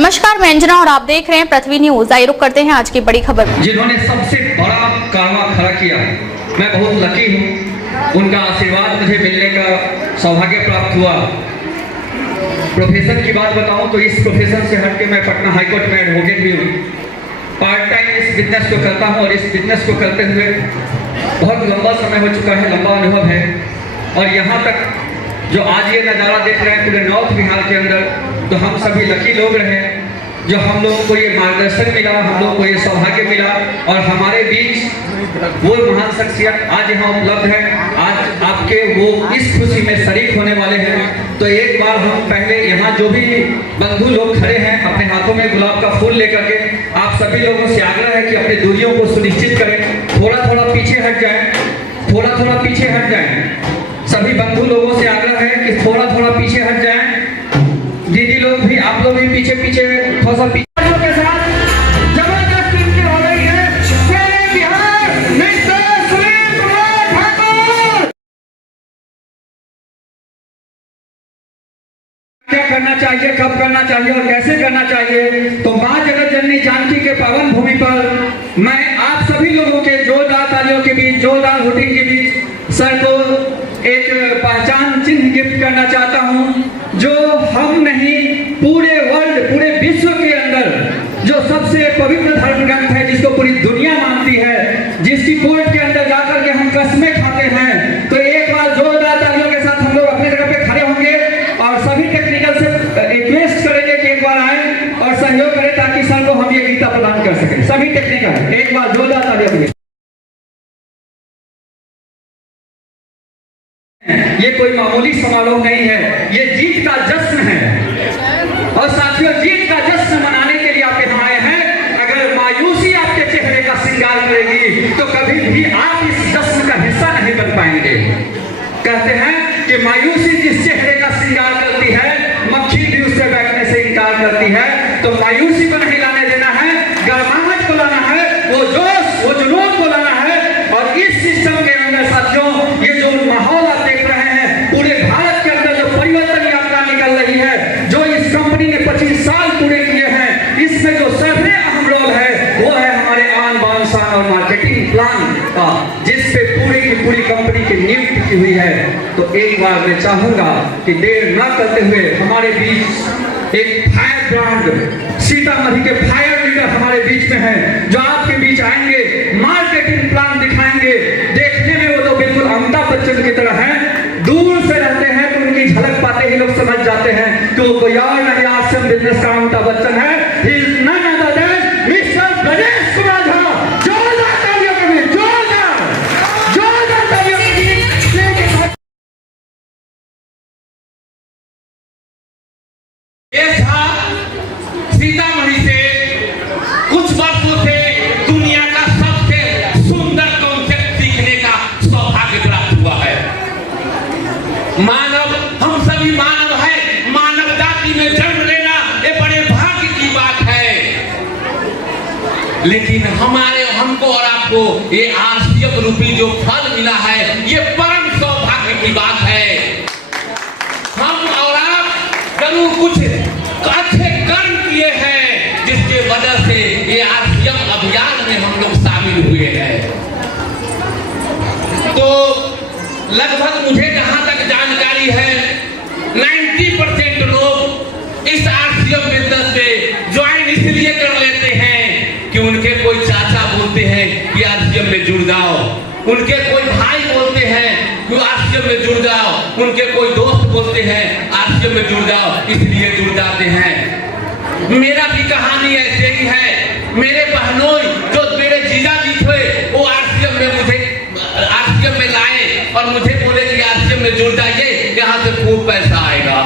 नमस्कार, मैं अंजना और आप देख रहे हैं पृथ्वी न्यूज। आइए रुक करते हैं आज की बड़ी खबर। जिन्होंने सबसे बड़ा कारवा खड़ा किया, मैं बहुत लकी हूँ। उनका आशीर्वाद मुझे मिलने का सौभाग्य प्राप्त हुआ। प्रोफेशन की बात बताऊं तो इस प्रोफेशन से हटके मैं पटना हाईकोर्ट में एडवोकेट भी हूँ। पार्ट टाइम इस बिजनेस को करता हूँ और इस बिजनेस को करते हुए बहुत लंबा समय हो चुका है, लंबा अनुभव है। और यहाँ तक जो आज ये नज़ारा देख रहे हैं पूरे नॉर्थ बिहार के अंदर, तो हम सभी लकी लोग रहे जो हम लोगों को ये मार्गदर्शन मिला, हम लोगों को ये सौभाग्य मिला और हमारे बीच वो महान शख्सियत आज यहाँ उपलब्ध है। आज आपके वो इस खुशी में शरीक होने वाले हैं। तो एक बार हम पहले यहाँ जो भी बंधु लोग खड़े हैं अपने हाथों में गुलाब का फूल लेकर के, आप सभी लोगों से आग्रह है कि अपनी दूरियों को सुनिश्चित करें, थोड़ा थोड़ा पीछे हट जाए, थोड़ा थोड़ा पीछे हट जाए। सभी बंधु लोगों से आग्रह है कि थोड़ा थोड़ा पीछे हट जाएं। दीदी लोग भी, आप लोग भी पीछे पीछे थोड़ा सा पीछे के साथ जबरदस्त टीम हो रही है। बिहार मिस्टर सुनील कुमार ठाकुर। क्या करना चाहिए, कब करना चाहिए और कैसे करना चाहिए, तो मां जगत जननी जानकी के पावन भूमि पर मैं आप सभी लोगों के जोरदार तालियों के बीच, जोरदार वोटिंग के बीच सर को एक पहचान चिन्ह गिफ्ट करना चाहता हूं, जो हम नहीं पूरे वर्ल्ड, पूरे विश्व के अंदर जो सबसे पवित्र धर्म ग्रंथ है, जिसको पूरी दुनिया मानती है, जिसकी कोर्ट के अंदर जाकर के हम कस्में खाते हैं। तो एक बार जोरदार तालियों के साथ हम लोग अपनी जगह पे खड़े होंगे और सभी टेक्निकल से रिक्वेस्ट करेंगे कि एक बार आए और सहयोग करें ताकि सर को हम ये गीता प्रदान कर सकें। सभी टेक्निकल एक बार जोरदार तालियों के। ये कोई मामूली समारोह नहीं है, ये जीत का जश्न है। और साथियों, जीत का जश्न मनाने के लिए आप यहाँ आए हैं। अगर मायूसी आपके चेहरे का श्रृंगार करेगी तो कभी भी आप इस जश्न का हिस्सा नहीं बन पाएंगे। कहते हैं कि मायूसी जिस चेहरे का श्रृंगार करती है, मक्खी भी उससे बैठने से इनकार करती है। तो मायूसी को नहीं लाने देना है, गर्माहट को लाना है, वो जोश, वो जुनून को लाना है। और इस सिस्टम के अंदर साथियों, ये जो माहौल आप देख रहे हैं, पूरे भारत के अंदर जो परिवर्तन यात्रा निकल रही है, जो इस कंपनी ने 25 साल पूरे किए हैं, इसमें जो सबसे अहम रोल है वो है हमारे आन बान शान और मार्केटिंग प्लान का, जिसपे पूरी की पूरी कंपनी की नींव टिकी हुई है। तो एक बार मैं चाहूंगा कि देर न करते हुए हमारे बीच एक फायर ब्रांड, सीतामढ़ी के फायर लीडर हमारे बीच में है, जो आपके बीच आएंगे, मार्केटिंग प्लान दिखाएंगे। देखने में वो तो बिल्कुल अमिताभ बच्चन की तरह है, दूर से रहते हैं तो उनकी झलक पाते ही लोग समझ जाते हैं कि वो कोई और नहीं, आश्रम बिजनेस का अमिताभ बच्चन है। He is none other than Mr. Ganesh Kumar Jha. जोरदार तालियों के बीच, जोरदार तालियों के बीच। ये था सीतामढ़ी से कुछ वर्षों से दुनिया का सबसे सुंदर कॉन्सेप्ट सीखने का सौभाग्य प्राप्त हुआ है। मानव, हम सभी मानव है, मानव जाति में जन्म लेना ये बड़े भाग्य की बात है। लेकिन हमको और आपको ये आरसीएफ रूपी जो फल मिला है, ये परम सौभाग्य की बात है। हम और आप जरूर कुछ अच्छे कर्म किए हैं, जिसके वजह से ये आरसीएफ अभियान में हम लोग शामिल हुए हैं। तो लगभग मुझे जहां तक जानकारी है, 90% लोग इस आरसीएफ बिजनेस से ज्वाइन इसलिए कर लेते हैं कि उनके कोई चाचा बोलते हैं कि आरसीएफ में जुड़ जाओ, उनके कोई भाई बोलते हैं कि आरसीएफ में जुड़ जाओ, उनके कोई दोस्त बोलते हैं आरसीएफ में जुड़ जाओ, इसलिए जुड़ जाते हैं। मेरा भी कहानी ऐसे ही है। मेरे बहनोई, जो मेरे जीजा जी थे, वो आरसीएफ में मुझे आरसीएफ में लाए और मुझे बोले कि आरसीएफ में जुड़ जाइए, यहाँ से खूब पैसा आएगा।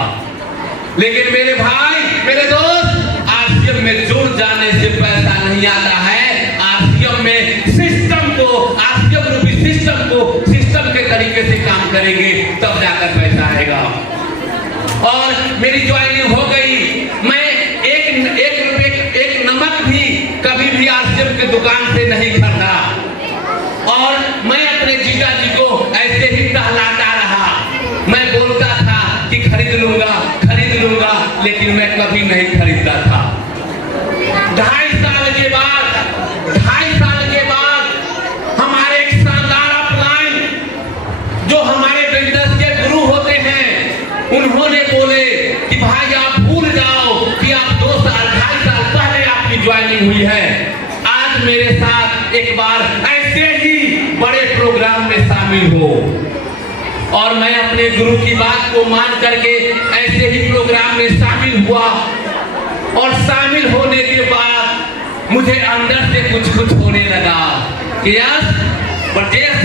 लेकिन मेरे भाई, मेरे दोस्त, आरसीएफ में जुड़ जाने से पैसा नहीं आता है। आरसीएफ में सिस्टम को, आरसीएफ रूपी सिस्टम को सिस्टम के तरीके से काम करेंगे तब जाकर पैसा आएगा। और मेरी ज्वाइनिंग हो गई। मैं एक नमक भी कभी भी आरसीएफ की दुकान से नहीं खरीदा और मैं अपने जीजा जी को ऐसे ही टहलाता रहा। मैं बोलता था कि खरीद लूंगा, लेकिन मैं कभी नहीं खरीदता था। 2.5 साल के बाद हमारे एक शानदार अपलाइन जो हमारे बिजनेस के गुरु होते हैं, उन्होंने बोले कि भाई आप भूल जाओ कि आप 2.5 साल पहले आपकी ज्वाइनिंग हुई है। आज मेरे साथ एक बार ऐसे ही बड़े प्रोग्राम में शामिल हो। और मैं अपने गुरु की बात को मान करके ऐसे ही प्रोग्राम में शामिल हुआ। और शामिल होने के बाद मुझे अंदर से कुछ होने लगा कि यस ब्रजेश,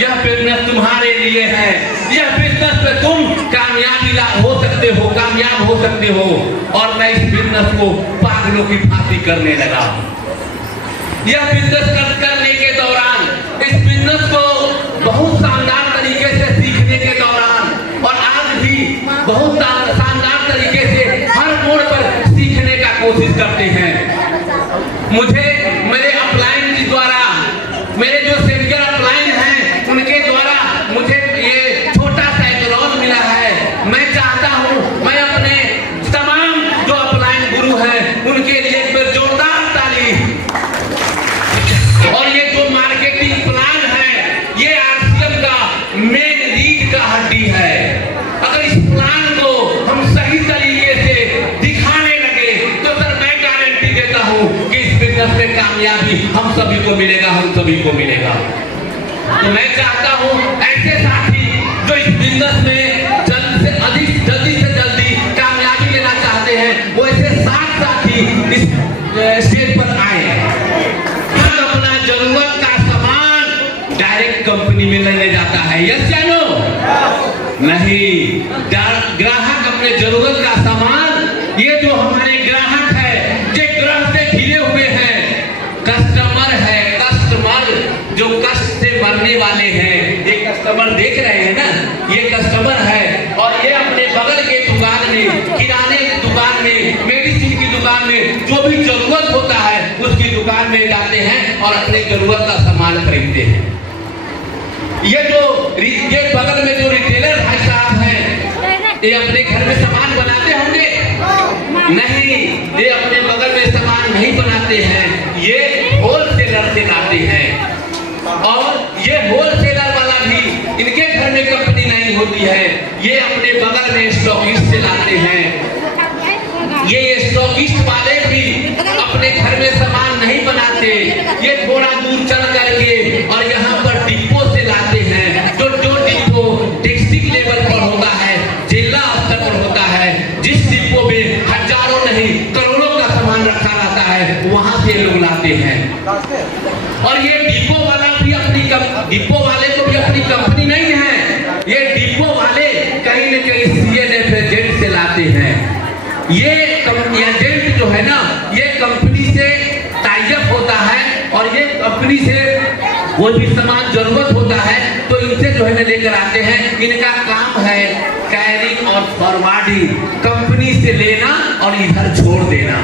यह बिजनेस तुम्हारे लिए है, यह बिजनेस में तुम कामयाब हो सकते हो। और मैं इस बिजनेस को पागलों की फांसी करने लगा। यह बिजनेस करने के दौरान, इस बिजनेस को बहुत शानदार तरीके से सीखने के दौरान, और आज भी बहुत शानदार तरीके से हर मोड़ पर सीखने का कोशिश करते हैं। मुझे मेरे अपलाइन के द्वारा, मेरे जो सीनियर अपलाइन हैं, उनके द्वारा मुझे ये छोटा सा एक लोन मिला है। मैं चाहता हूँ मैं अपने तमाम जो अपलाइन गुरु हैं उनके लिए एक बार जोरदार ताली। और ये जो मार्केटिंग प्लान है, ये आरसीएम का मेन रीढ़ का हड्डी है। अगर इस प्लान को हम सही तरीके से दिखाने लगे तो सर मैं गारंटी देता हूँ कि इस बिजनेस में कामयाबी हम सभी को मिलेगा। तो मैं चाहता हूँ ऐसे साथी जो इस बिजनेस में जल्दी से जल्दी कामयाबी लेना चाहते हैं, वो ऐसे 7 साथी इस स्टेज पर आए। हम अपना जरूरत का सामान डायरेक्ट कंपनी में लेने जाता है, यस या नो? नहीं, ग्राहक अपने जरूरत का सामान, ये जो हमारे ग्राहक है, जो ग्रह से घिरे हुए हैं, कस्टमर है, कस्टमर जो कष्ट से मरने वाले हैं। ये कस्टमर देख रहे हैं ना, ये कस्टमर है। और ये अपने बगल के दुकान में, किराने की दुकान में, मेडिसिन की दुकान में जो भी जरूरत होता है उसकी दुकान में जाते हैं और अपने जरूरत का सामान खरीदते हैं। ये बगल में जो रिटेलर भाई साहब हैं, ये अपने घर में सामान बनाते होंगे? नहीं, ये अपने बगल में सामान नहीं बनाते हैं, ये होलसेलर से लाते हैं। और ये होलसेलर वाला भी, इनके घर में कंपनी नहीं होती है, ये अपने बगल में स्टॉकिस्ट से लाते हैं। ये स्टॉकिस्ट वाले भी अपने घर में सामान नहीं बनाते, ये थोड़ा दूर चल करके और यहाँ पर डिपो से लाते हैं। जो डिपो डिस्ट्रिक्ट लेवल पर होता है, जिला स्तर पर होता है, जिस डिपो में हजारों नहीं करोड़ों का सामान रखा रहता है, वहां से लोग लाते हैं। और ये डिपो वाले को भी अपनी कंपनी नहीं है, ये डिपो वाले कहीं न कहीं CNF एजेंट से लाते हैं। ये एजेंट जो है ना, ये कंपनी से टाई अप होता है और ये कंपनी से वो भी सामान जरूरत होता है तो इनसे जो है ना लेकर आते हैं। इनका काम है कैरिंग और फॉरवर्डिंग, कंपनी से लेना और इधर छोड़ देना।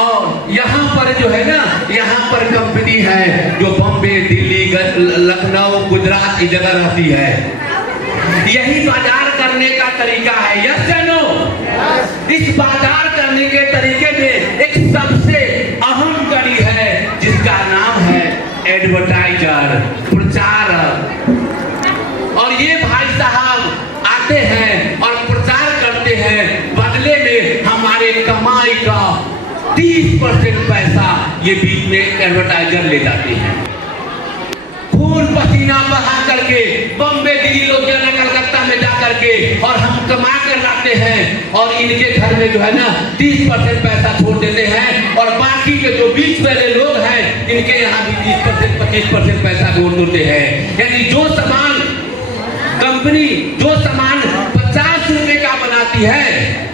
और यहाँ पर जो है ना, यहाँ पर कंपनी है जो बॉम्बे, दिल्ली, लखनऊ, गुजरात की जगह रहती है। यही बाजार करने का तरीका है, यस या नो? इस बाजार करने के तरीके में एक सबसे अहम कड़ी है जिसका नाम है एडवर्टाइजर, प्रचारक। और ये भाई साहब आते हैं और प्रचार करते हैं, बदले में हमारे कमाई का 30% पैसा ये बीच में एडवर्टाइजर ले जाते हैं। खून पसीना बहा करके बॉम्बे, दिल्ली, लुधियाना, कलकत्ता में जा करके और हम कमा कर लाते हैं और इनके घर में जो है ना 30% पैसा छोड़ देते हैं। और बाकी के जो बीच वाले लोग हैं, इनके यहाँ भी 30%, 25% पैसा जोड़ देते हैं। यानी जो सामान कंपनी 50 रुपए का बनाती है,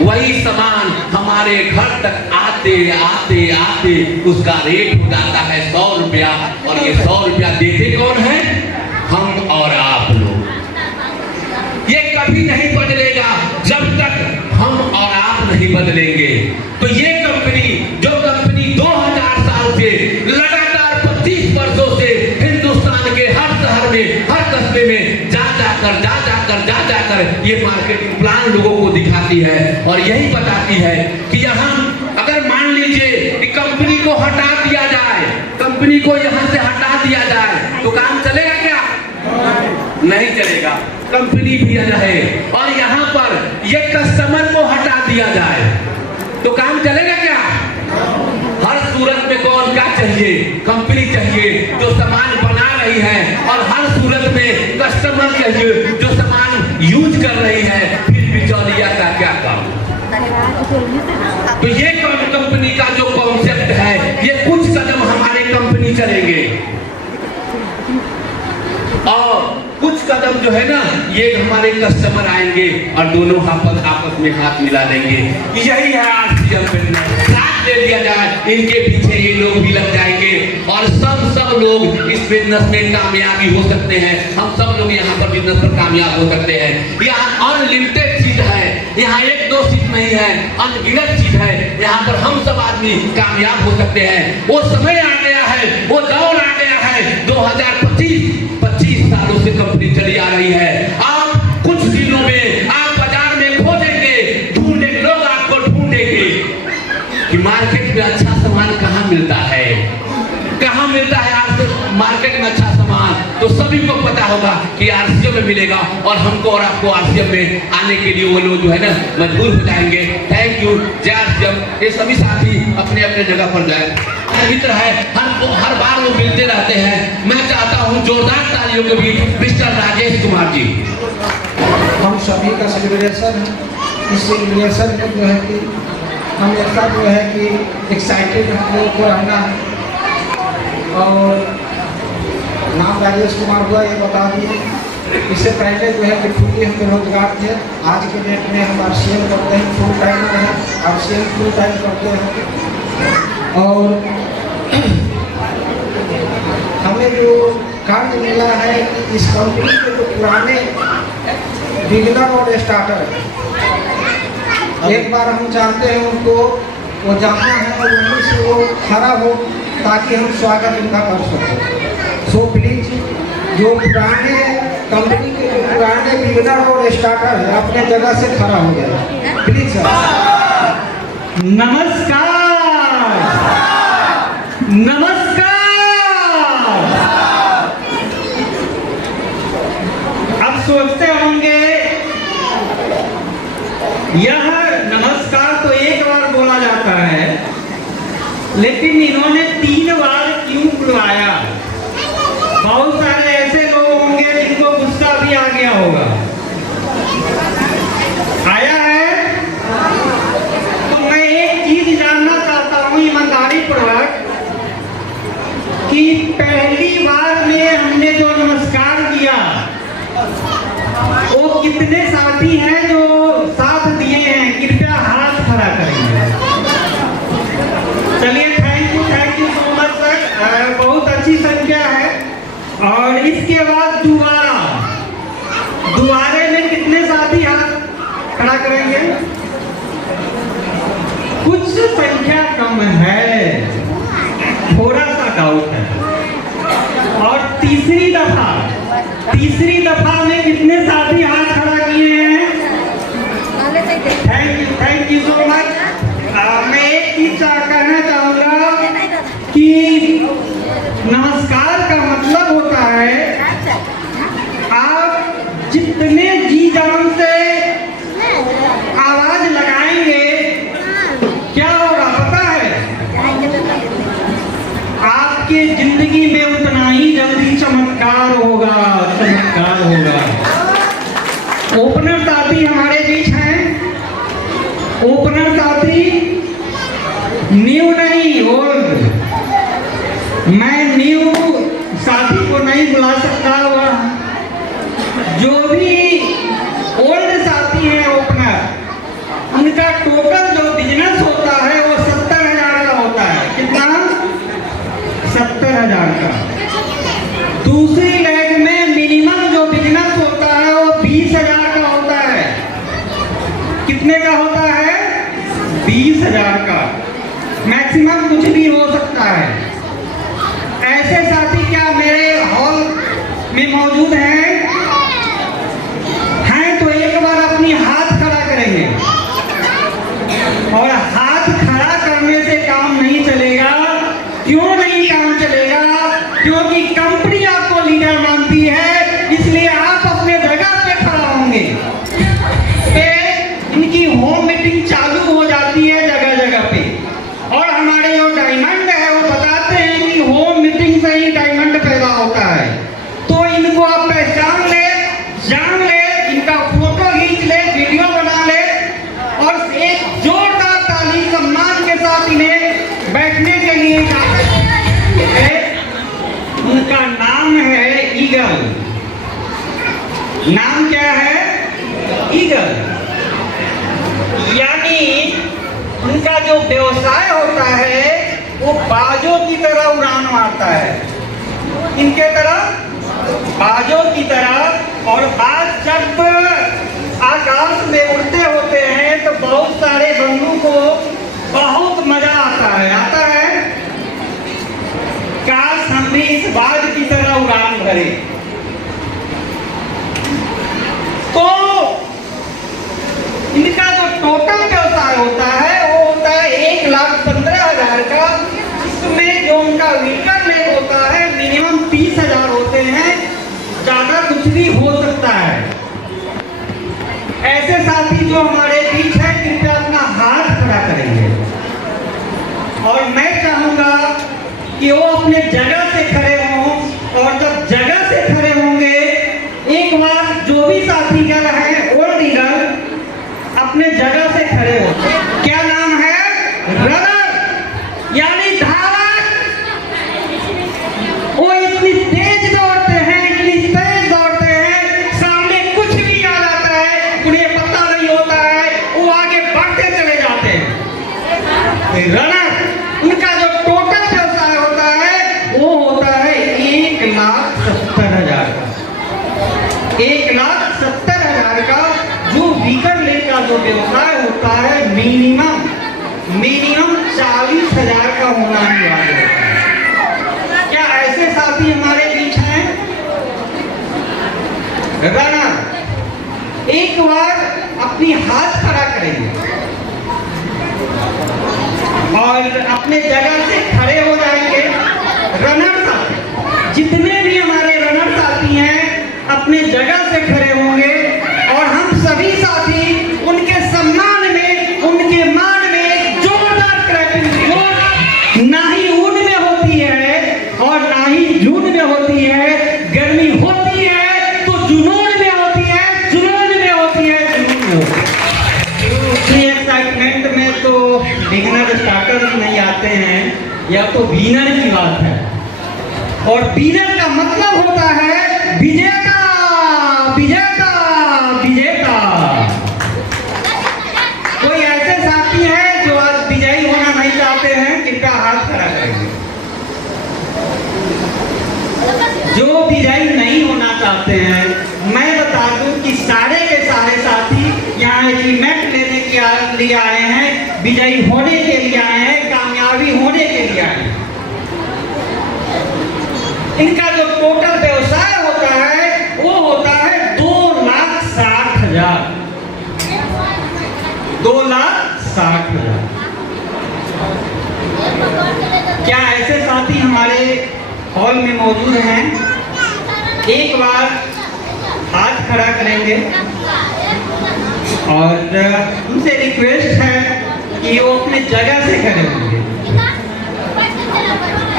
वही सामान हमारे घर तक आते आते उसका रेट हो जाता है 100 रुपया। और ये 100 रुपया देते कौन है? हम और आप लोग। ये कभी नहीं बदलेगा जब तक हम और आप नहीं बदलेंगे। तो ये कंपनी, जो कंपनी 2000 साल से लगातार 25 वर्षों से हिंदुस्तान के हर शहर में, हर कस्बे में जा जाकर ये मार्केटिंग प्लान लोगों को दिखाती है और यही बताती है कि यहाँ अगर मान लीजिए हटा दिया जाए, कंपनी को यहाँ से हटा दिया जाए तो काम चलेगा क्या? नहीं चलेगा। कंपनी भी रहे और यहाँ पर ये कस्टमर को हटा दिया जाए तो काम चलेगा क्या? हर सूरत में कौन क्या चाहिए? कंपनी चाहिए जो सामान बना रही है, और हर सूरत में कस्टमर चाहिए जो सामान यूज कर रही है। फिर बिचौलिया का क्या काम? तो ये कंपनी का जो कॉन्सेप्ट है, ये कुछ कदम हमारे कंपनी चलेंगे और कुछ कदम जो है ना, ये हमारे कस्टमर आएंगे और दोनों आपस में हाथ मिला लेंगे। यही है आरसीएम बिजनेस। साथ ले लिया जाए, इनके पीछे ये लोग भी लग जाएंगे और सब लोग इस बिजनेस में कामयाबी हो सकते हैं। हम सब लोग यहाँ पर बिजनेस पर कामयाब हो सकते हैं। यहाँ अनलिमिटेड चीज है, यहाँ 1-2 चीज नहीं है, अनगिनत चीज है। यहाँ पर हम सब आदमी कामयाब हो सकते हैं। वो समय आ गया है, वो दौर आ गया है। 2025 सालों से कंपनी चली आ रही है। आप कुछ दिनों में आप बाजार में खोजेंगे, ढूंढेंगे, लोग आपको ढूंढेंगे कि मार्केट में अच्छा सामान कहाँ मिलता है, कहाँ मिलता है आज मार्केट में अच्छा सामान। तो सभी को पता होगा कि आरसीएम में मिलेगा और हमको और आपको आरसीएम में आने के लिए वो लोग जो है ना मजबूर हो जाएंगे। Thank you. जय आरसीएम। ये सभी साथी अपने अपने जगह पर जाए। मित्र है, हर बार वो मिलते रहते हैं। मैं चाहता हूँ जोरदार तालियों के बीच मिस्टर राजेश कुमार जी। हम सभी का सेलिब्रेशन है। इस सेलिब्रेशन में जो है कि हम ऐसा जो है कि एक्साइटेड हम लोगों को रहना है। और नाम राजेश कुमार हुआ, ये बता दिए। इससे पहले जो है कि फुल्ली हम बेरोजगार थे। आज के डेट में हम आरसीएम करते हैं, फुल टाइमर है, आरसीएम फुल टाइम करते हैं। और हमें जो कार्य मिला है कि इस कंपनी के जो पुराने बिगिनर और स्टार्टर है, एक बार हम जानते हैं उनको, वो जानना है और वहीं से वो खड़ा हो ताकि हम स्वागत इनका कर सकें। सो प्लीज जो पुराने कंपनी के जो पुराने बिगिनर और स्टार्टर है, अपने जगह से खड़ा हो जाए प्लीज सर। नमस्कार, नमस्कार। अब सोचते होंगे यह नमस्कार तो एक बार बोला जाता है, लेकिन इन्होंने 3 बार क्यों बुलवाया? बहुत सारे ऐसे लोग होंगे जिनको गुस्सा भी आ गया होगा। आया है? तो मैं एक चीज जानना चाहता हूँ ईमानदारी पूर्वक कि पहली बार में हमने जो नमस्कार किया वो कितने साथी हैं जो साथ दिए हैं? कृपया हाथ खड़ा करेंगे। चलिए, thank you so much sir, बहुत अच्छी संख्या है। और इसके बाद दोबारे में कितने साथी हाथ खड़ा करेंगे? कुछ संख्या कम है, थोड़ा सा डाउट है। और तीसरी दफा में कितने साथी हाथ खड़ा किए हैं? Thank you so much. मैं एक चीज कहना चाहूंगा कि नमस्कार का मतलब होता है आप जितने जी जान से आवाज लगाएंगे, क्या होगा पता है? आपके जिंदगी में उतना ही जल्दी चमत्कार होगा। ओपनर साथी हमारे बीच हैं। ओपनर साथी न्यू नहीं, ओल्ड। मैं न्यू साथी को नहीं बुला सकता। जो भी ओल्ड साथी हैं ओपनर, उनका टोटल जो बिजनेस होता है वो 70,000 का होता है। कितना? 70,000 का। दूसरी लेग में मिनिमम जो बिजनेस होता है वो 20,000 का होता है। कितने का होता है? 20,000 का। मैक्सिमम कुछ भी हो सकता है। ऐसे साथी क्या मेरे हॉल में मौजूद हैं? तो एक बार अपनी हाथ खड़ा करेंगे। और हाथ खड़ा करने से काम नहीं चलेगा, क्योंकि कंपनी आपको लीडर मानती है, इसलिए आप अपने जगह पे खड़ा होंगे। इनकी होम मीटिंग चालू हो जाती है जगह जगह पे, और हमारे जो डायमंड है वो बताते हैं कि होम मीटिंग से ही डायमंड पैदा होता है। तो इनको आप पहचान ले, जान ले, इनका फोटो खींच ले, वीडियो बना ले, और एक जोरदार ताली सम्मान के साथ इन्हें बैठने के लिए है। उनका नाम है ईगल। नाम क्या है? ईगल। यानी उनका जो व्यवसाय होता है वो बाजों की तरह उड़ान मारता है, इनके तरह बाजों की तरह। और बाज जब आकाश में उड़ते होते हैं तो बहुत सारे बंदूकों को बहुत मजा आता है। काश हम भी इस बाज की तरह उड़ान भरे। तो इनका जो टोटल व्यवसाय होता है वो होता है 1,15,000 का। इसमें जो उनका वीकर लेग होता है मिनिमम 30,000 होते हैं, ज्यादा कुछ भी हो सकता है। ऐसे साथी जो हमारे बीच है कृपया अपना हाथ खड़ा करेंगे, और मैं चाहूंगा कि वो अपने जगह से खड़े हों। और जब जगह से खड़े होंगे, एक बार जो भी साथी गल है ओल्ड ईगल अपने जगह से खड़े हो। क्या नाम है? रनर, यानी धावक। वो इतनी तेज दौड़ते हैं, इतनी तेज दौड़ते हैं, सामने कुछ भी आ जाता है उन्हें पता नहीं होता है, वो आगे बढ़ते चले जाते हैं। रनर, उनका जो टोटल व्यवसाय होता है वो होता है 1,70,000 का। 1,70,000 का जो वीकर लेग का जो व्यवसाय होता है मिनिमम 40,000 का होना ही वाला है। क्या ऐसे साथी हमारे बीच हैं? रनर, एक बार अपनी हाथ खड़ा करेंगे और अपने जगह से खड़े हो जाएंगे। रनर साथी, जितने भी हमारे रनर साथी हैं अपने जगह से खड़े होंगे, और हम सभी साथी उनके सम्मान में, उनके मान में जोरदार क्लैपिंग। ना ही ऊन में होती है और ना ही जून में होती है। गर्मी होती है तो जुनून में होती है, जुनून में होती है, जुनून में होती है। उसी एक्साइटमेंट में तो बिगिनर स्टार्टर नहीं आते हैं, या तो विनर की बात है। और विनर का मतलब होता है विजेता, विजेता, विजेता। कोई ऐसे साथी हैं जो आज विजयी होना नहीं चाहते हैं? कृपया हाथ खड़ा करेंगे। जो विजयी नहीं होना चाहते हैं, मैं बता दूं कि सारे के सारे साथी यहाँ अचीवमेंट लेने के लिए आए हैं, विजयी होने के लिए आए हैं, कामयाबी होने के लिए आए हैं। इनका जो टोटल व्यवसाय होता है वो होता है 2,60,000। 2,60,000। क्या ऐसे साथी हमारे हॉल में मौजूद हैं? एक बार हाथ खड़ा करेंगे, और उनसे रिक्वेस्ट है कि वो अपने जगह से खड़े होंगे,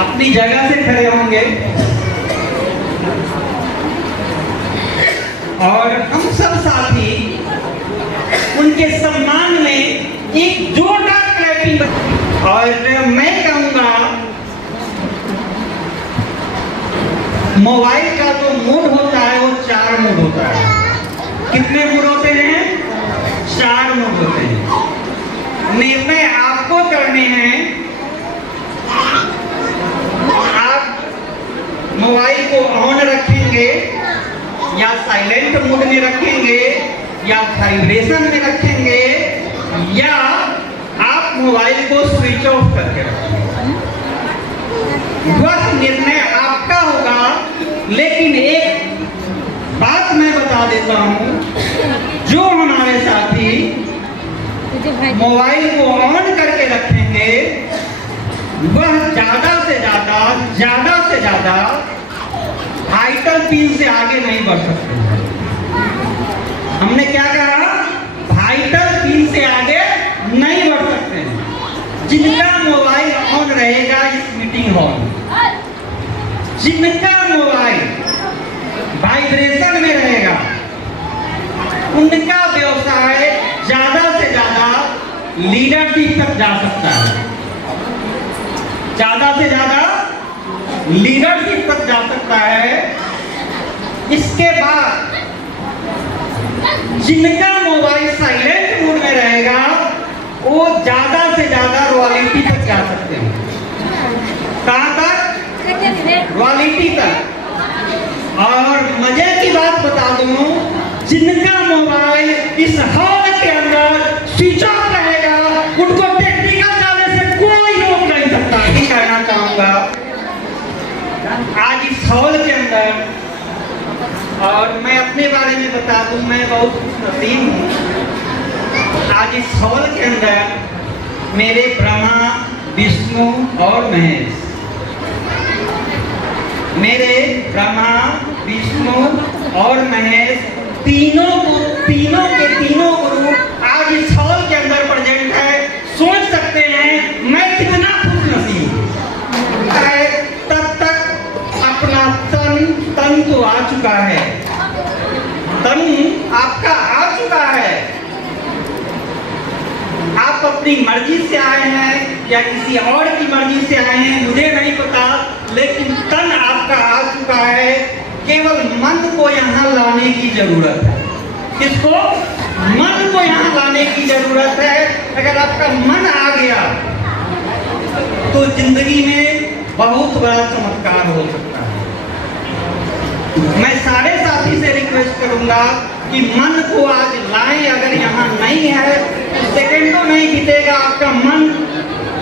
अपनी जगह से खड़े होंगे। और हम सब साथी उनके सम्मान में एक जोरदार क्लैपिंग। और मैं कहूंगा मोबाइल का जो मोड होता है वो 4 मोड होता है। कितने मोड होते हैं? 4 मोड होते हैं। निर्णय आपको करने हैं। आप मोबाइल को ऑन रखेंगे या साइलेंट मोड में रखेंगे या वाइब्रेशन में रखेंगे, या आप मोबाइल को स्विच ऑफ करके रखेंगे। वह निर्णय आपका होगा। लेकिन एक बात मैं बता देता हूं, जो हमारे साथी मोबाइल को ऑन करके रखेंगे वह ज्यादा से ज्यादा वाइटल पिन से आगे नहीं बढ़ सकते। हमने क्या कहा? वाइटल पिन से आगे नहीं बढ़ सकते हैं। जिनका मोबाइल ऑन रहेगा इस मीटिंग हॉल में, जिनका मोबाइल वाइब्रेशन में रहेगा, उनका व्यवसाय ज्यादा से ज्यादा लीडरशिप तक जा सकता है, ज्यादा से ज्यादा लीडरशिप तक जा सकता है। इसके बाद जिनका मोबाइल साइलेंट मोड में रहेगा वो ज्यादा से ज्यादा रॉयल्टी तक जा सकते हैं। कहां तक? रॉयल्टी तक। और मजे की बात बता दूं, जिनका मोबाइल इस हॉल के अंदर स्विच ऑफ रहेगा, उनको टेक्निकल जाने से कोई रोक नहीं सकता। ये कहना चाहूंगा आज इस हॉल के अंदर, और मैं अपने बारे में बता दूं, मैं बहुत खुशनसीब हूं। आज इस हॉल के अंदर मेरे ब्रह्मा, विष्णु और महेश, मेरे ब्रह्मा, विष्णु और महेश तीनों के तीनों गुरु आज इस हॉल के अंदर प्रेजेंट है। सोच सकते हैं मैं कितना खुशनसीब हूं। तब तक अपना तन तो आ चुका है, तन आपका आ चुका है। आप अपनी मर्जी से आए हैं या किसी और की मर्जी से आए हैं मुझे नहीं पता, लेकिन तन आपका आ चुका है। केवल मन को यहाँ लाने की जरूरत है। किसको? मन को यहाँ लाने की जरूरत है। अगर आपका मन आ गया तो जिंदगी में बहुत बड़ा चमत्कार हो सकता है। मैं सारे साथी से रिक्वेस्ट करूंगा कि मन को आज लाएं। अगर यहाँ नहीं है तो सेकंडों नहीं बीतेगा, आपका मन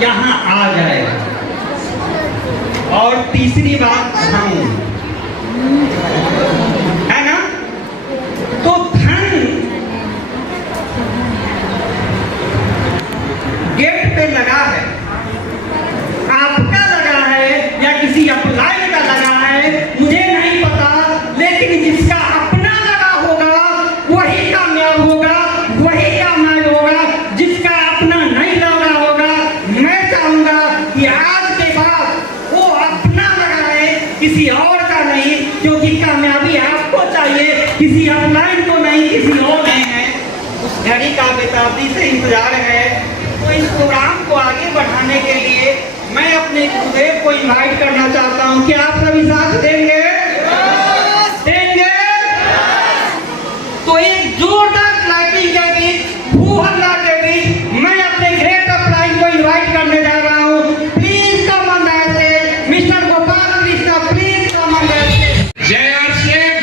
यहाँ आ जाएगा। और तीसरी बात है ना, तो धन गेट पे लगा है, आपका लगा है या किसी अप्लाई का लगा है मुझे नहीं पता, लेकिन जिसका अपना लगा होगा वही कामयाब होगा, वही कामयाब होगा। जिसका अपना नहीं लगा होगा, मैं चाहूंगा कि आज के बाद वो अपना लगाए, किसी और का नहीं, क्योंकि कामयाबी आपको चाहिए, किसी अपलाइन को नहीं, किसी और नहीं है। उस घड़ी का बेताबी से इंतजार है। तो इस प्रोग्राम को आगे बढ़ाने के लिए मैं अपने गुरुदेव को इनवाइट करना चाहता हूं कि आप सभी साथ देंगे? देंगे? तो एक जोरदार क्लैपिंग के बीच, भू हल्ला के बीच मैं अपने ग्रेट अपलाइन को इनवाइट करने जा रहा हूं। Please come on the stage mister Gopal Krishna, please come on the stage. जय आरसीएम।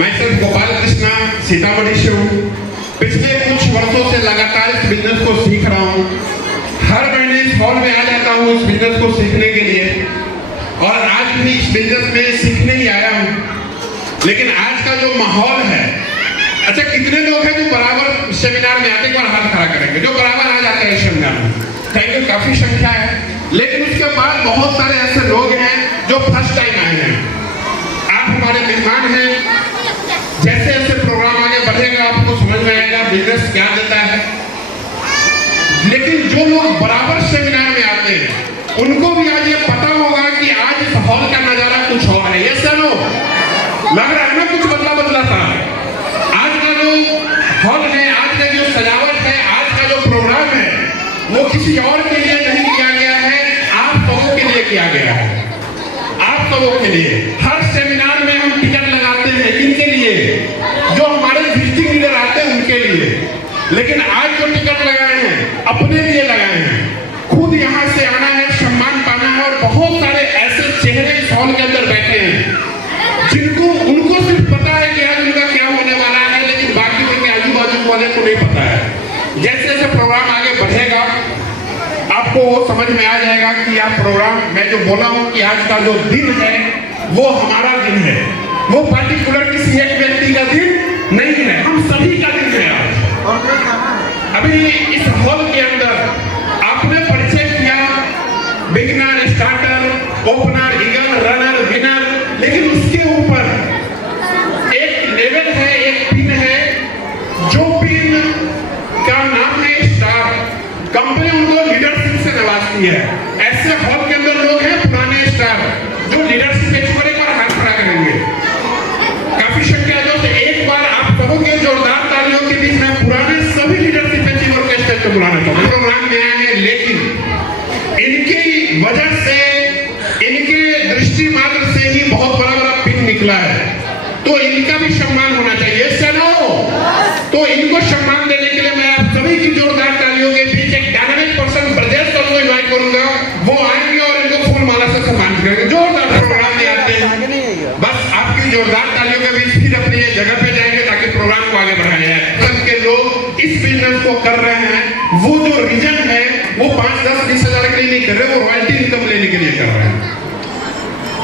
मैं सर गोपाल कृष्णा सीतामढ़ी से हूँ। पिछले कुछ वर्षों से लगातार इस बिजनेस को सीख रहा हूँ। हर महीने इस हॉल में आ जाता हूँ इस बिजनेस को सीखने के लिए, और आज भी इस बिजनेस में सीखने ही आया हूँ। लेकिन आज का जो माहौल है, अच्छा कितने लोग हैं जो बराबर सेमिनार में आते, एक बार हाथ खड़ा करेंगे जो बराबर आ जाते हैं सेमिनार में? थैंक यू, काफी संख्या है। लेकिन उसके बाद बहुत सारे ऐसे लोग हैं जो फर्स्ट टाइम आए हैं। आप हमारे मेहमान हैं। जैसे जैसे प्रोग्राम आगे बढ़ेगा आपको समझ में आएगा बिजनेस क्या देता है। लेकिन जो लोग बराबर सेमिनार में आते हैं उनको भी आज ये पता होगा कि आज इस हॉल का नजारा कुछ और है। ये सर लग रहा है ना कुछ बदला था। आज का जो हॉल है, आज का जो सजावट है, आज का जो प्रोग्राम है, वो किसी और के लिए नहीं किया गया है, आप सबों के लिए किया गया है। आप सबों के लिए हर सेमिनार में हम टिकट लगाते हैं, किनके लिए? जो हमारे डिस्ट्रिक्ट लीडर आते हैं उनके लिए। लेकिन आज जो टिकट लगाए हैं अपने लिए लगाए हैं। खुद यहाँ से आना है, सम्मान पाना है। और बहुत सारे ऐसे चेहरे इस हॉल के अंदर बैठे हैं जिनको उनको सिर्फ पता है कि आज उनका क्या होने वाला है, लेकिन बाकी उनके आजू बाजू वाले को नहीं पता है। जैसे जैसे प्रोग्राम आगे बढ़ेगा आपको वो समझ में आ जाएगा कि आप प्रोग्राम, मैं जो बोला हूँ कि आज का जो दिन है वो हमारा दिन है, वो पार्टिकुलर किसी एक व्यक्ति का दिन नहीं है, हम सभी का दिन है आज। अभी इस हॉल के अंदर आपने परिचय किया खाली है। ऐसे हॉल के अंदर लोग हैं पुराने स्टार जो लीडरशिप पेज पर एक बार हाथ खड़ा करेंगे। काफी संख्या है तो एक बार आप सबों के जोरदार तालियों के बीच में पुराने सभी लीडरशिप पेज और स्टेज को बुलाना चाहूंगा। प्रोग्राम में आए हैं लेकिन इनकी वजह से, इनके दृष्टि मात्र से ही बहुत बड़ा पिन निकला है, तो इनका भी सम्मान होना चाहिए। सनो तो इनको सम्मान देने के लिए मैं आप सभी की जोरदार तालियों के बीच एक डायनामिक पर्सन ब्रजेश सर को इनवाइट करूंगा। वो आएंगे और इनको फूल माला से सम्मान करेंगे। जोरदार प्रोग्राम में आते हैं, बस आपकी जोरदार तालियों के बीच फिर अपनी ये जगह पे जाएंगे ताकि प्रोग्राम को आगे बढ़ाया जाए। सब के लोग इस बिजनेस को कर रहे हैं, वो जो रीजन है वो 5, 10, 20 हजार के लिए नहीं कर रहे, वो रॉयल्टी इनकम लेने के लिए कर रहे हैं।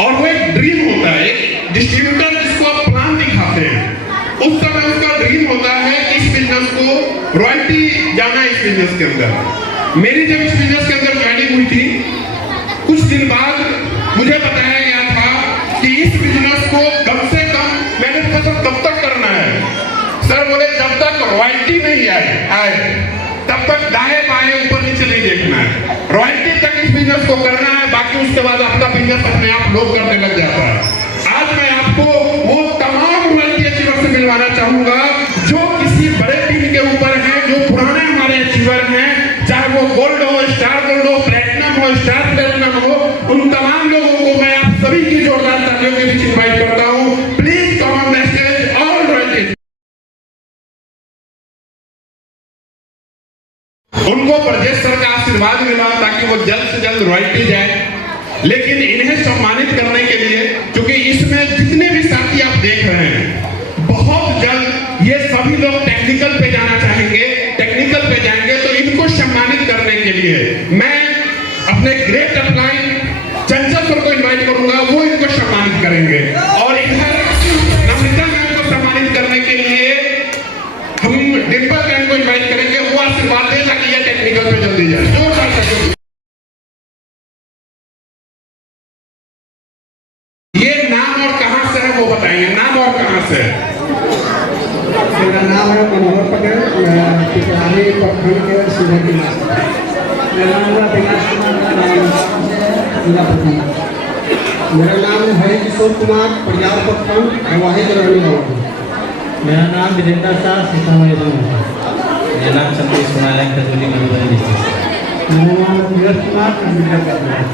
और वो एक ड्रीम होता है, एक डिस्ट्रीब्यूटर जिसको आप प्लान दिखाते हैं, उस समय उसका ड्रीम होता है इस बिजनेस को रॉयल्टी जाना इस बिजनेस के अंदर। मेरी जब इस बिजनेस के अंदर ज्वाइनिंग हुई थी, कुछ दिन बाद मुझे बताया गया था कि इस बिजनेस को कम से कम मैंने पूछा कब तक करना है। सर बोले जब तक रॉयल्टी नहीं आए तब तक दाएं बाएं ऊपर नीचे नहीं देखना है, रॉयल्टी तक इस बिजनेस को करना है, बाकी उसके बाद आपका बिजनेस अपने आप लोग करने लग जाता है। आज मैं आपको वो तमाम रॉयल्टी अचीवर से मिलवाना चाहूंगा जो किसी बड़े टीम के ऊपर हैं, जो पुराने हमारे अचीवर हैं, चाहे वो गोल्ड हो, स्टार गोल्ड हो, प्लेटिनम हो, स्टार प्लेटिनम हो, उन तमाम लोगों को मैं आप सभी की जोरदार तालियों के बीच इनवाइट करता हूं। Please come on the stage all royalty. उनको ब्रजेश सर का आशीर्वाद मिला ताकि वो जल्द से जल्द रॉयल्टी जाए, लेकिन इन्हें सम्मानित करने के लिए, क्योंकि इसमें जितने भी साथी आप देख रहे हैं, बहुत जल्द ये सभी लोग टेक्निकल पे जाना चाहेंगे, टेक्निकल पे जाएंगे, तो इनको सम्मानित करने के लिए मैं अपने ग्रेट अपलाइन चंचल सर को इन्वाइट करूंगा, वो इनको सम्मानित करेंगे। और इधर नम्रता मैम को सम्मानित करने के लिए हम डिम्पल मैम को इन्वाइट करेंगे, वो आशीर्वाद दे ताकि ये टेक्निकल पे जल्दी जाए। ये नाम और कहां से है वो बताइए, नाम और कहां से है? मेरा नाम है मनोहर पटेल, मैं टिकरानी प्रखंड के सूरत निवासी। मेरा नाम विकास कुमार, जिला प्रखंड। मेरा नाम है किशोर कुमार, प्रयाग प्रखंड, वाहिद रहने वाला हूँ। मेरा नाम वीरेंद्र शाह, सीतामढ़ी से हूँ। मेरा नाम संतोष कुमार है, खजूली मधुबनी डिस्ट्रिक्ट। मेरा नाम नीरज कुमार, कंप्यूटर करना है।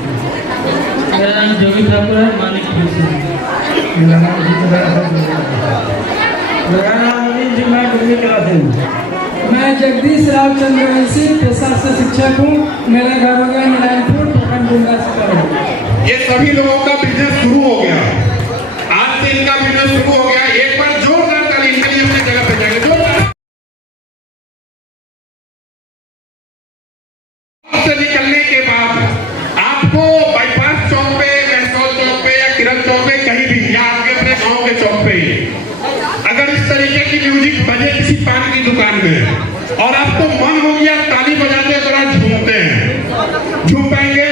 मेरा नाम जोगी ठाकुर है, मानिकपुर से। मेरा नाम जितेंद्र मेरा नाम अनिल जी, मैं दिल्ली कला से हूँ। मैं जगदीश रामचंद्र वंशी, पेशा से शिक्षक हूँ। मेरा घर हो गया नारायणपुर, प्रखंड गुंडा से। ये सभी लोगों का बिजनेस शुरू हो गया, आज से इनका बिजनेस शुरू हो गया। एक बार जोरदार ताली इनके लिए अपनी जगह पे जाएंगे। जोरदार से निकलने के बाद आपको बाईपास चौक पे, महसौल चौक पे या किरण चौक पे, कहीं भी या आपके अपने गांव के चौक पे, अगर इस तरीके की म्यूजिक बजे किसी पान की दुकान में और आपको मन हो गया ताली बजाते तो आप झूमते हैं, झूम पाएंगे?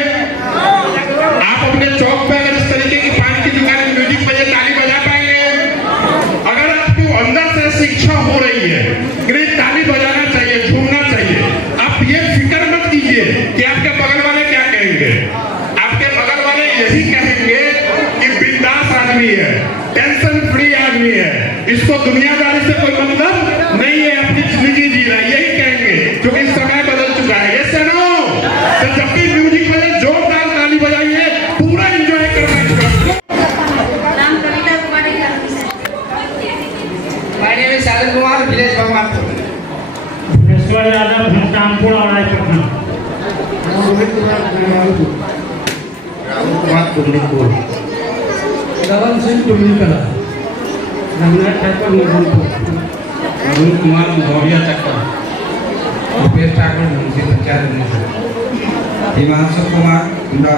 आप अपने चौक पे अगर इस तरीके की पान की दुकान में म्यूजिक बजे ताली बजा पाएंगे? अगर आपको अंदर से शिक्षा हो रही है कि नहीं ताली बजाना चाहिए, झूमना चाहिए, आप ये फिक्र मत कीजिए कि आपके बगल वाले क्या कहेंगे। आपके बगल वाले यही कहेंगे कि बिंदास आदमी है, टेंशन फ्री आदमी है, इसको दुनियादारी से कोई मतलब नहीं है, अपनी जिंदगी जी रहा है, यही कहेंगे, क्योंकि समय बदल चुका है। ये सुनो, तो जब भी म्यूजिक बजे जोरदार ताली बजाइए, पूरा एंजॉय करना है। My name is Sadan Kumar, village Bhagwanpur. ईश्वर यादव, घनश्यामपुर और रायपुर। रोहित कुमार, नारायणपुर। राहुल कुमार कुंडलीपुर। गगन सिंह टुमलीकला। रंगनाथ ठाकुर मुजफ्फरपुर। अरुण कुमार मौर्य चक्कर। रुपेश ठाकुर मुंशी पंचायत। हिमांशु कुमार गुंडा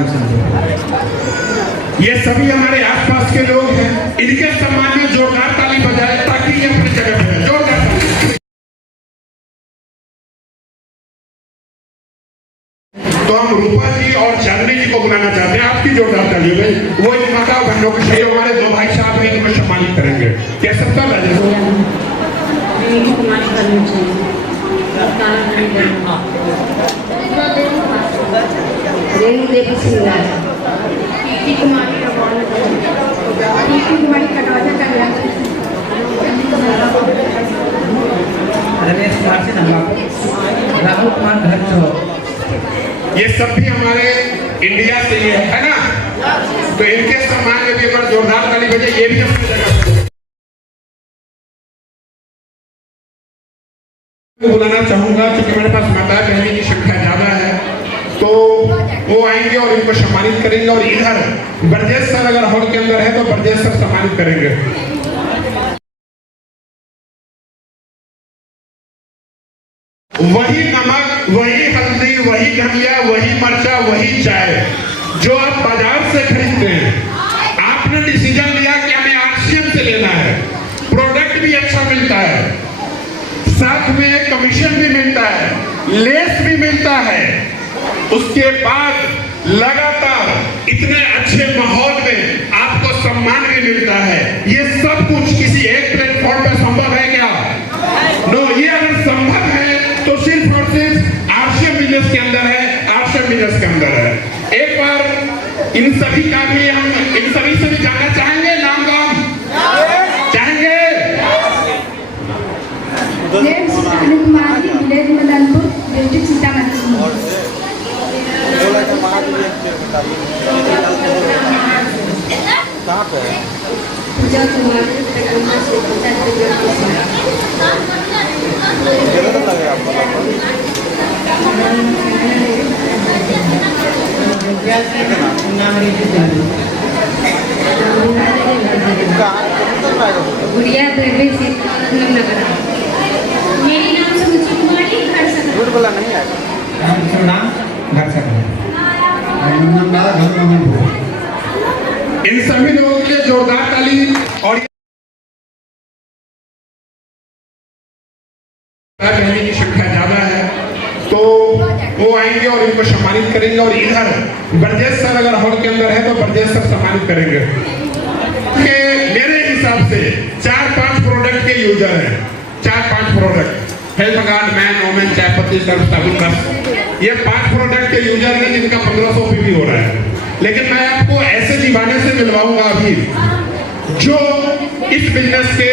ये सभी हमारे आसपास के लोग हैं, इनके सम्मान में जोरदार ताली बजाए ताकि ये अपनी जगह पे है। जोरदार ताली। तो हम रूपा जी और चांदनी जी को बुलाना चाहते हैं, आपकी जोरदार ताली में वो इन माता बहनों के सही हमारे दो भाई साहब हैं, इनको सम्मानित करेंगे। क्या सबका रेणु देवी सिंगार कुमारी कटौजा कल्याण रमेश कुमार से राहुल कुमार घर चौक। ये सब भी हमारे इंडिया से ही है ना, तो इनके सम्मान में भी एक बार जोरदार ताली बजे। ये भी अपनी जगह बुलाना चाहूंगा क्योंकि मेरे पास माता बहनी की संख्या ज्यादा है, तो वो आएंगे और इनको सम्मानित करेंगे। और इधर ब्रजेश सर अगर हॉल के अंदर है तो ब्रजेश सर सम्मानित करेंगे। वही नमक, वही हल्दी, वही धनिया, वही मर्चा, वही चाय जो आप बाजार से खरीदते हैं। आपने डिसीजन लिया कि हमें आरसीएम से लेना है, प्रोडक्ट भी अच्छा मिलता है, साथ में कमीशन भी मिलता है, लेस भी मिलता है। उसके बाद लगातार इतने अच्छे माहौल में आपको सम्मान भी मिलता है। ये सब कुछ किसी एक प्लेटफॉर्म पर संभव है क्या? नो, ये अगर संभव है तो सिर्फ और सिर्फ आरसीएम बिजनेस के अंदर है, आरसीएम बिजनेस के अंदर है। एक बार इन सभी का भी हम इन सभी से भी जानना चाहेंगे, नाम गाम चाहेंगे। कुमारी विलेज मदनपुर डिस्ट्रिक्ट सीतामढ़ी। कहाँ पे है? पूजा कुमार लगे आपको गुड़िया बेबी से मेरी नाम सुरुचि कुमारी घर से झूठ बोला नहीं है। नाम घर से इन सभी लोगों के लिए जोरदार ताली। और बहनी की संख्या ज्यादा है, तो वो आएंगे और इनको सम्मानित करेंगे। और इधर ब्रजेश सर अगर हॉल के अंदर है तो ब्रजेश सर सम्मानित करेंगे। मेरे हिसाब से 4-5 प्रोडक्ट के यूजर हैं, 4-5 product, health guard, man, women, चायपत्ती, सर्फ, साबुन, बस ये 5 प्रोडक्ट के यूजर हैं जिनका 1500 भी हो रहा है। लेकिन मैं आपको ऐसे दीवाने से मिलवाऊंगा अभी जो इस बिजनेस के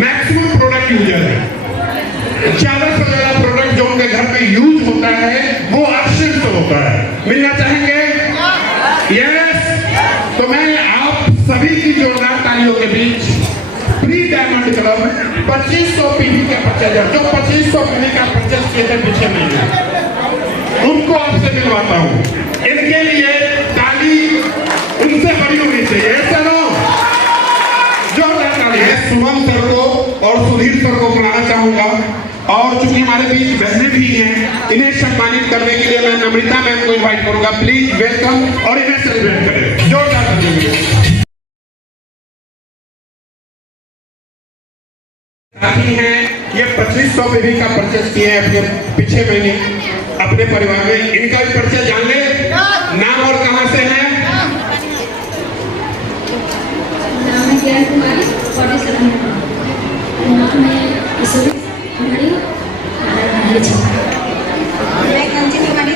मैक्सिमम प्रोडक्ट यूजर है। ज्यादा से ज्यादा प्रोडक्ट जो उनके घर में यूज होता है वो आरसीएम से होता है। मिलना चाहेंगे? यस। तो मैं आप सभी की जोरदार तालियों के बीच प्री डायमंड क्लब 2500 पीवी के परचेजर जो 2500 पीवी का परचेज किए थे पीछे नहीं है, उनको आपसे मिलवाता हूँ। इनके लिए ताली उनसे बड़ी होनी चाहिए। जोरदार ताली है सुमन सर को और सुधीर सर को बुलाना चाहूंगा। और चूंकि हमारे बीच बहनें भी हैं, इन्हें सम्मानित करने के लिए मैं नम्रता मैम को इनवाइट करूंगा। प्लीज वेलकम और इन्हें सेलिब्रेट करें। जोरदार ताली। साथी हैं ये 2500 पीवी का परचेज किए हैं अपने पिछले महीने अपने परिवार में। इनका भी परचेज जान ले, नाम और कहां से है? नाम है ज्ञान कुमारी और नाम है ईश्वरी कुमारी मैं कंचन कुमारी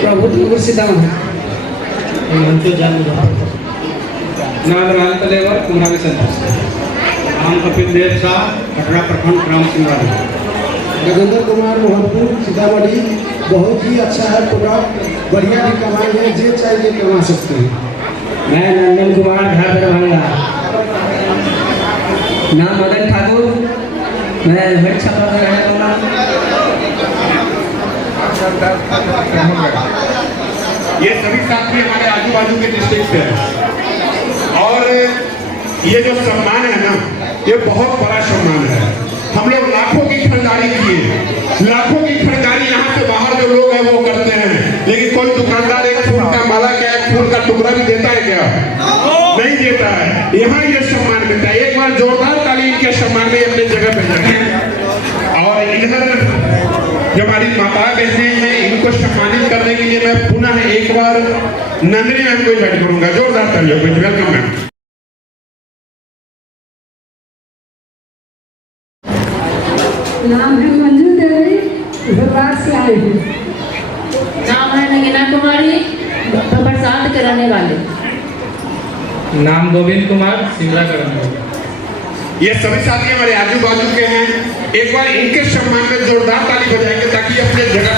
प्रभु सीतामढ़ी। नाम राम तलेवर कुमारी संतोष। नाम कपिल देव शाह, कटरा प्रखंड, ग्राम सिंगारी। नगेंद्र कुमार मोहनपुर सीतामढ़ी। बहुत ही अच्छा है प्रोडक्ट, बढ़िया भी कमाई है, जो चाहिए कमा सकते हैं। मैं नंदन कुमार घर दरभंगा। नाम मदन ठाकुर, मैं हेड छापा का रहने वाला। ये सभी साथी हमारे आजू बाजू के डिस्ट्रिक्ट से हैं। और ये जो सम्मान है ना, ये बहुत बड़ा सम्मान है। हम लोग लाखों की खरीदारी किए, लाखों की खरीदारी यहाँ से बाहर जो लोग हैं वो करते हैं, लेकिन कोई दुकानदार एक फूल का माला क्या, एक फूल का टुकड़ा भी देता है क्या? नहीं देता है। यहाँ ये सम्मान मिलता है। एक बार जोरदार ताली इनके सम्मान में अपने जगह पे जाए। और इधर जो हमारी माता बहनें हैं, इनको सम्मानित करने के लिए मैं पुनः एक बार नंदिनी मैम को इन्वाइट करूंगा। जोरदार तालियों को वेलकम मैम। नाम है मंजू देवी, धनबाद से आई हूँ। नाम है नगीना कुमारी, बरसात के रहने वाले। नाम गोविंद कुमार, शिमला का रहने वाला। ये सभी साथी हमारे आजू बाजू के हैं। एक बार इनके सम्मान में जोरदार ताली बजाएंगे ताकि अपने जगह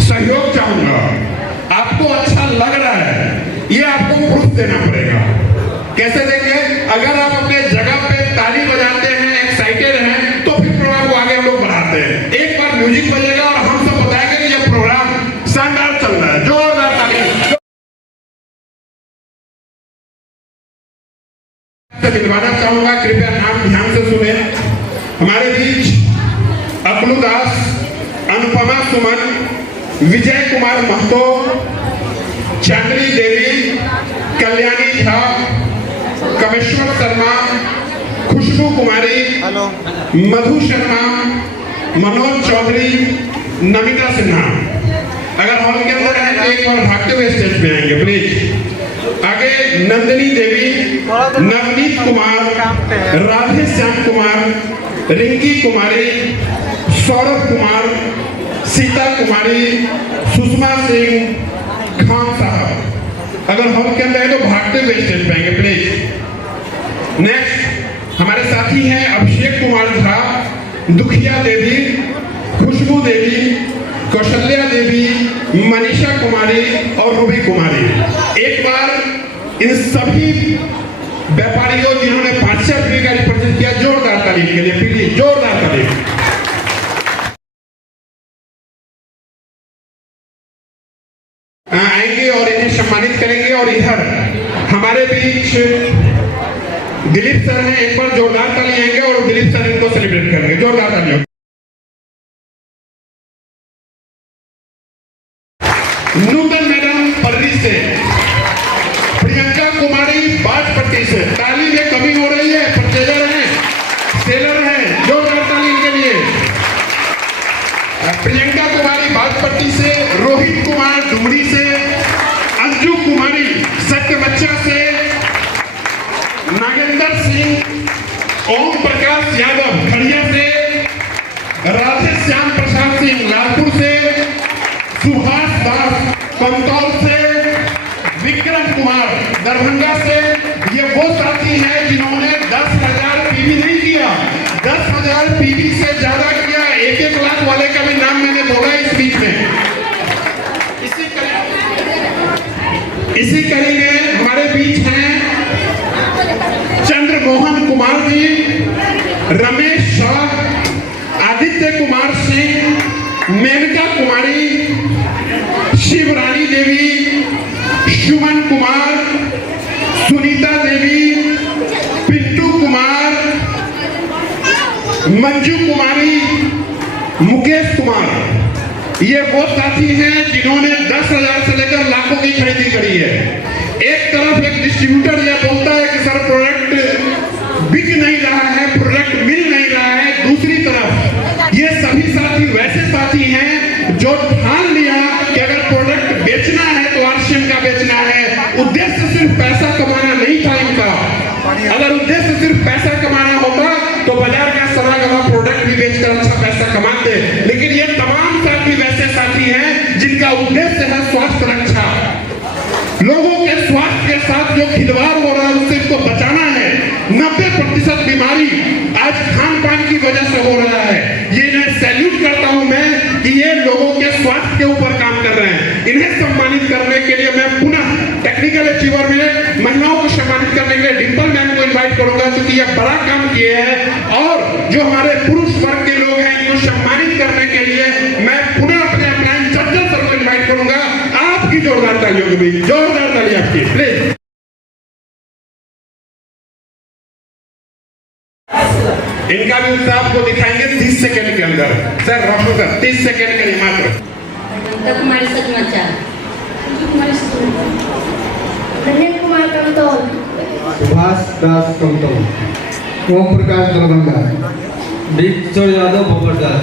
सहयोग चाहूंगा। आपको अच्छा लग रहा है, ये आपको प्रूफ देना पड़ेगा। कैसे देंगे? अगर आप अपने जगह पे ताली बजाते हैं, एक्साइटेड हैं, तो फिर प्रोग्राम को आगे हम लोग बढ़ाते हैं। एक बार म्यूजिक बजेगा और हम सब बताएंगे कि ये प्रोग्राम शानदार चल रहा है। जोरदार ताली से दिलवाना चाहूंगा, कृपया नाम ध्यान से सुने। हमारे बीच अबलू दास, अनुपमा सुमन, विजय कुमार महतो, चांदनी देवी, कल्याणी झा, कमेश्वर शर्मा, खुशबू कुमारी, मधु शर्मा, मनोज चौधरी, नमिता सिन्हा। अगर हॉल के अंदर है तो एक बार भागते हुए स्टेज पे आएंगे प्लीज। आगे नंदिनी देवी, नवनीत कुमार, राधे श्याम कुमार, रिंकी कुमारी, सौरभ कुमार, सीता कुमारी, सुषमा सिंह, खान साहब। अगर हॉल के अंदर है तो भागते हुए स्टेज पे आएंगे प्लीज। नेक्स्ट हमारे साथी हैं अभिषेक कुमार झा, दुखिया देवी, खुशबू देवी, कौशल्या देवी, मनीषा कुमारी और रूबी कुमारी। एक बार इन सभी व्यापारियों जिन्होंने 500 रुपये का रिप्रेजेंट किया, जोरदार तारीफ के लिए प्लीज, जोरदार तारीफ। आएंगे और इन्हें सम्मानित करेंगे। और इधर हमारे बीच दिलीप सर हैं, एक बार जोरदार ताली आएंगे और दिलीप सर इनको सेलिब्रेट करेंगे। जोरदार ताली। नूतन मैडम पर्री से, प्रियंका कुमारी बाजपट्टी से। ताली में कमी हो रही है, परचेजर हैं, सेलर हैं, जोरदार ताली इनके लिए। प्रियंका कुमारी बाजपट्टी से, रोहित कुमार डुमरी से, अंजू कुमारी सत्यबच्चा से, नागेंद्र सिंह, ओम प्रकाश यादव खड़िया से, राधे श्याम प्रसाद सिंह लालपुर से, सुभाष दास कंतौल से, विक्रम कुमार दरभंगा से। ये वो साथी हैं जिन्होंने 10,000 पीवी नहीं किया, 10,000 पीवी से ज्यादा किया। 1-1 लाख वाले का भी नाम मैंने बोला इस बीच में। इसी कड़ी में हमारे बीच हैं चंद्रमोहन कुमार जी, रमेश शाह, आदित्य कुमार सिंह, मेनका कुमारी, शिवरानी देवी, सुमन कुमार, सुनीता देवी, पिंटू कुमार, मंजू कुमारी, मुकेश कुमार। ये वो साथी हैं जिन्होंने 10,000 से लेकर लाखों की खरीदी करी है। एक तरफ एक डिस्ट्रीब्यूटर यह बोलता है कि सर प्रोडक्ट बिक नहीं रहा है, प्रोडक्ट मिल नहीं रहा है। दूसरी तरफ ये सभी साथी वैसे साथी हैं जो ठान लिया कि अगर प्रोडक्ट बेचना है तो आरसीएम का बेचना है। उद्देश्य सिर्फ पैसा कमाना नहीं था इनका। अगर उद्देश्य सिर्फ पैसा कमाना होता तो बाजार का सड़ा गला प्रोडक्ट भी बेचकर अच्छा पैसा कमाते। लेकिन ये तमाम साथी वैसे साथी हैं जिनका उद्देश्य है स्वास्थ्य रक्षा। लोगों के स्वास्थ्य के साथ जो खिलवाड़ हो रहा है उससे इनको बचाना है। 90% बीमारी आज खान पान की वजह से हो रहा है। ये इन्हें सैल्यूट करता हूं मैं कि ये लोगों के स्वास्थ्य के ऊपर काम कर रहे हैं। इन्हें सम्मानित करने के लिए मैं पुनः टेक्निकल अचीवर में महिलाओं को सम्मानित करने के लिए डिंपल मैम को इन्वाइट करूंगा, क्योंकि ये बड़ा काम किए हैं। और जो हमारे पुरुष वर्ग के लोग हैं इनको सम्मानित करने के लिए मैं पुनः अपने अपलाइन जज्जल सर को इन्वाइट करूंगा। आपकी जोरदार तालियों के बीच, जोरदार ताली आपकी प्लीज। इनका भी उत्साह आपको दिखाएंगे 30 सेकंड के अंदर। सर रोको कर 30 सेकंड के लिए मात्र। कुमारी सचमाचा, रंजन कुमार कंतौल, सुभाष दास कंतौल, ओम प्रकाश दरभंगा, किशोर यादव भोपरदास,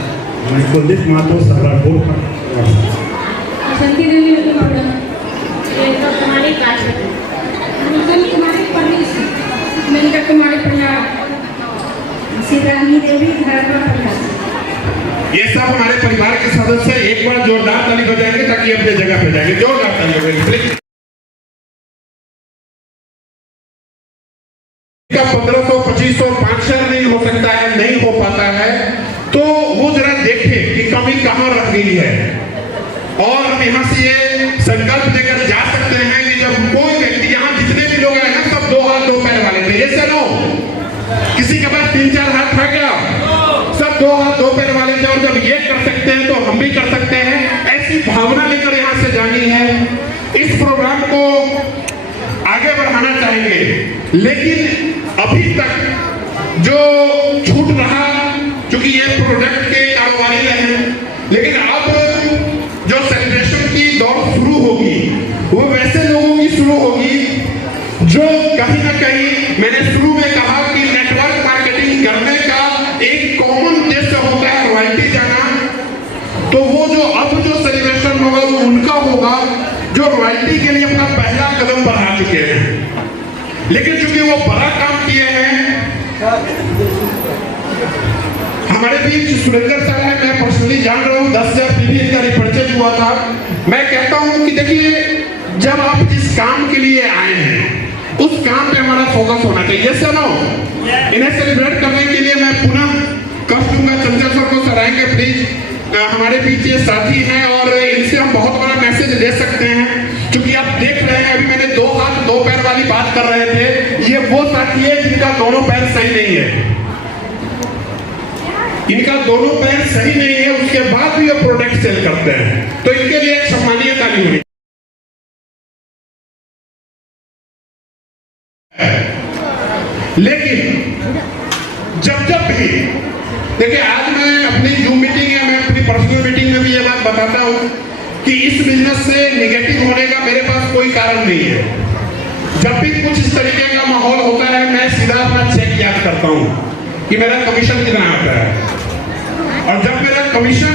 कुलदीप मातो सहारनपुर, बसंती देवी कुमारी बाजपट्टी। मदन कुमारी परमेश, मेनका कुमारी प्रयाग, सीतारानी देवी धर्मा प्रकाश। ये सब हमारे परिवार के सदस्य एक बार जोरदार ताली बजाएंगे ताकि अपने जगह पे जाएंगे। जोरदार ताली बजाएंगे। 1500, 2500, 5000 नहीं हो सकता है, नहीं हो पाता है, तो वो जरा देखे कि कमी कहाँ रह गई है। और हम यहाँ से ये संकल्प देकर जा सकते हैं कि जब कोई व्यक्ति, यहाँ जितने भी लोग आए हैं सब 2 हाथ 2 पैर वाले थे, ये से नो किसी के पास 3-4 हाथ था क्या? सब 2 हाथ 2 पैर वाले थे। और जब ये कर सकते हैं तो हम भी कर सकते हैं। ऐसी भावना लेकर यहाँ से जानी है। इस प्रोग्राम को आगे बढ़ाना चाहेंगे, लेकिन अभी तक जो छूट रहा, क्योंकि ये प्रोडक्ट के कारोबारी रहे, लेकिन अब जो सेलिब्रेशन की दौड़ शुरू होगी वो वैसे लोगों की शुरू होगी जो कहीं ना कहीं, मैंने शुरू में कहा कि नेटवर्क मार्केटिंग करने का एक कॉमन उद्देश्य होता है रॉयल्टी जाना। तो वो जो अब जो सेलिब्रेशन होगा वो उनका होगा जो रॉयल्टी के लिए अपना पहला कदम बढ़ा चुके हैं। लेकिन चूंकि वो बड़ा काम किए हैं, हमारे बीच सुरेंद्र सर है, मैं पर्सनली जान रहा हूँ, 10,000 पीवी का रिपर्चेज हुआ था। मैं कहता हूँ कि देखिए, जब आप जिस काम के लिए आए हैं उस काम पे हमारा फोकस होना चाहिए। यस नो, इन्हें सेलिब्रेट करने के लिए मैं पुनः कह दूंगा, चंचल सर को सराहेंगे प्लीज। हमारे बीच ये साथी हैं और इनसे हम बहुत बड़ा मैसेज दे सकते हैं, क्योंकि आप देख रहे हैं अभी मैंने 2 हाथ 2 पैर वाली बात कर रहे थे। ये वो साथी है जिनका दोनों पैर सही नहीं है, इनका दोनों पैर सही नहीं है, उसके बाद भी ये प्रोडक्ट सेल करते हैं। तो इनके लिए एक सम्मानीय ताली होनी। लेकिन जब भी देखिए, आज मैं अपनी जूम मीटिंग या मैं अपनी पर्सनल मीटिंग में भी ये बात बताता हूं कि इस बिजनेस से नेगेटिव होने का मेरे पास कोई कारण नहीं है। जब भी कुछ इस तरीके का माहौल होता है, मैं सीधा अपना चेक याद करता हूं कि मेरा कमीशन कितना आता है। और जब मेरा कमीशन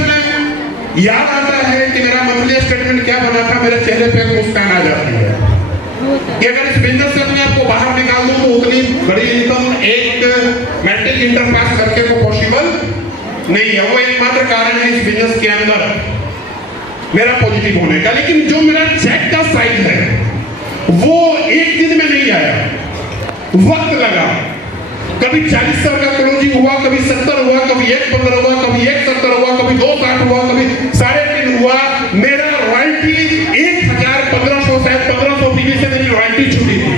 याद आता है कि मेरा मंथली स्टेटमेंट क्या बना था, मेरे चेहरे पे मुस्कान आ जाती है कि अगर इस बिजनेस से मैं आपको बाहर निकाल दूं तो उतनी बड़ी इनकम एक मैट्रिक इंटर पास करके को पॉसिबल नहीं है। वो एकमात्र कारण है इस बिजनेस के अंदर मेरा पॉजिटिव होने का। लेकिन जो मेरा चेक का साइज है वो एक दिन में नहीं आया, वक्त लगा। कभी 40,000 का क्लोजिंग हुआ, कभी 70 हुआ, कभी 1.15 हुआ, कभी 1.70 हुआ, कभी 2.60 हुआ, कभी 3.5 हुआ। मेरा रॉयल्टी 1,000, 1,500, शायद 1,500 पीवी से मेरी रॉयल्टी छूटी थी।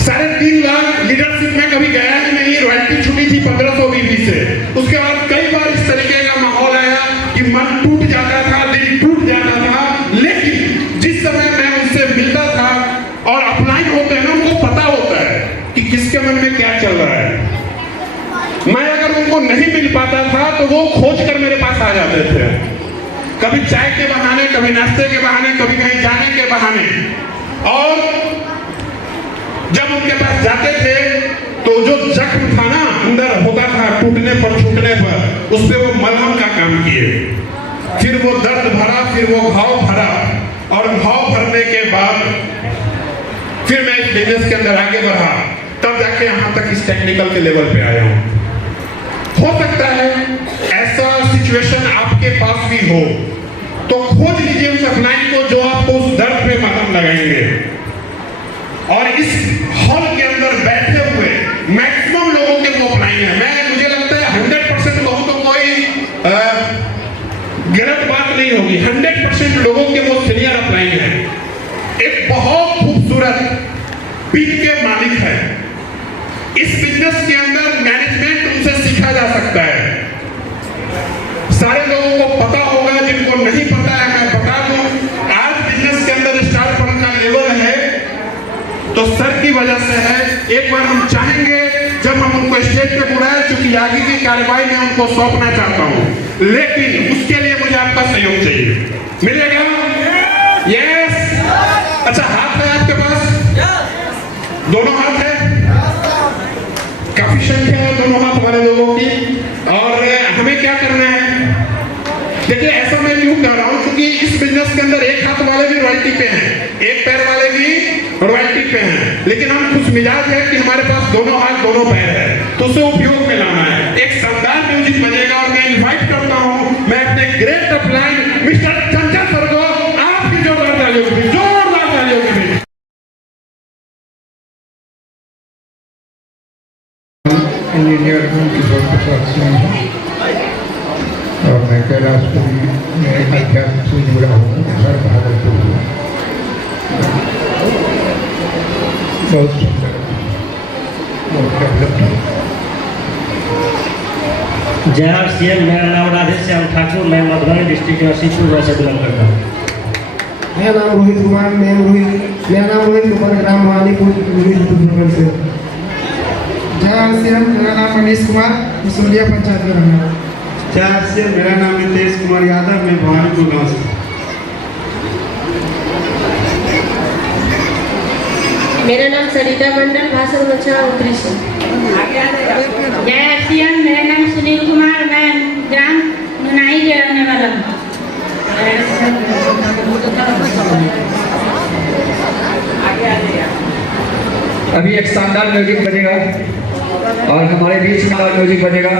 3.5 लाख लीडरशिप में कभी गया ही नहीं, रॉयल्टी छूटी थी 1,500 पीवी से। उसके बाद कई बार इस तरीके का माहौल आया कि मन टूट जाता था, दिल टूट जाता था। लेकिन जिस समय मैं उनसे मिलता था और अपलाइन होते हैं ना, उनको पता होता है कि किसके मन में क्या चल रहा है। मैं अगर उनको नहीं मिल पाता था तो वो खोज कर मेरे पास आ जाते थे, कभी चाय के बहाने, कभी नाश्ते के बहाने, कभी कहीं जाने के बहाने। और जब उनके पास जाते थे तो जो जख्म था ना अंदर होता था, टूटने पर छूटने पर, उस पर वो मलहम का काम किए। फिर वो दर्द भरा, फिर वो घाव भरा, और घाव भरने के बाद फिर मैं इस बिजनेस के अंदर आगे बढ़ा, तब जाके यहां तक इस टेक्निकल के लेवल पे आया हूं। हो सकता है ऐसा सिचुएशन आपके पास भी हो, तो खोज लीजिए उस अपलाइन को जो आपको उस दर्द पे मलहम लगाएंगे। और इस हॉल के अंदर बैठे हुए मैक्सिमम लोगों के वो अपलाइन है। मुझे लगता है 100% लोगों तो कोई गलत बात नहीं होगी, 100% लोगों के वो सीनियर अपलाइन है। एक बहुत खूबसूरत पिन के मालिक है। इस बिजनेस के अंदर मैनेजमेंट उनसे सीखा जा सकता है। सारे लोगों को पता होगा, जिनको नहीं पता है मैं बता दूं, आज बिजनेस के अंदर स्टार फंड का लेवल है तो सर की वजह से है। एक बार हम चाहेंगे जब हम उनको स्टेज पे बुलाएं, क्योंकि आगे की कार्रवाई में उनको सौंपना चाहता हूं, लेकिन उसके लिए मुझे आपका सहयोग चाहिए। मिलेगा? यस। अच्छा, हाथ है आपके पास? दोनों हाथ है? काफी संख्या है दोनों हाथ वाले लोगों की। और हमें क्या करना है? देखिए, ऐसा मैं क्यों कह रहा हूं, क्योंकि इस बिजनेस के अंदर एक हाथ वाले भी रॉयल्टी पे हैं, एक पैर वाले भी रॉयल्टी पे हैं। मिजाज है कि हमारे पास दोनों हाथ दोनों पैर है, तो उसे उपयोग में लाना है। एक शानदार म्यूजिक बजेगा और मैं इनवाइट करता हूँ, मैं अपने ग्रेट अपलाइन मिस्टर चंचल सर को आपकी जोरदार तालियों के बीच, जोरदार तालियों के बीच। इंजीनियर हूँ किशोर प्रसाद सिंह हूँ और मैं कैलाशपुरी में अध्यात्म से जुड़ा हूँ, घर भागलपुर हूँ। बहुत सुंदर, बहुत डेवलप्ड है। जय सीएम, मेरा नाम राधे श्याम ठाकुर, मैं मधुबनी डिस्ट्रिक्ट नरसिंहपुर से बिलोंग करता हूँ। मेरा नाम रोहित कुमार, मेरा नाम रोहित कुमार, ग्राम वालीपुर से। जय श्याम, मेरा नाम मनीष कुमार, मसूलिया पंचायत में रहना। जय श्याम, मेरा नाम नितेश कुमार यादव, मैं भवानीपुर गाँव से। मेरा नाम सरिता मंडल, भाषण बच्चा उत्तरी से। जय श्याम, मेरा नाम सुनील कुमार, मैं ग्राम नुनाई के रहने वाला हूँ। अभी एक शानदार म्यूजिक बजेगा और हमारे बीच में म्यूजिक बजेगा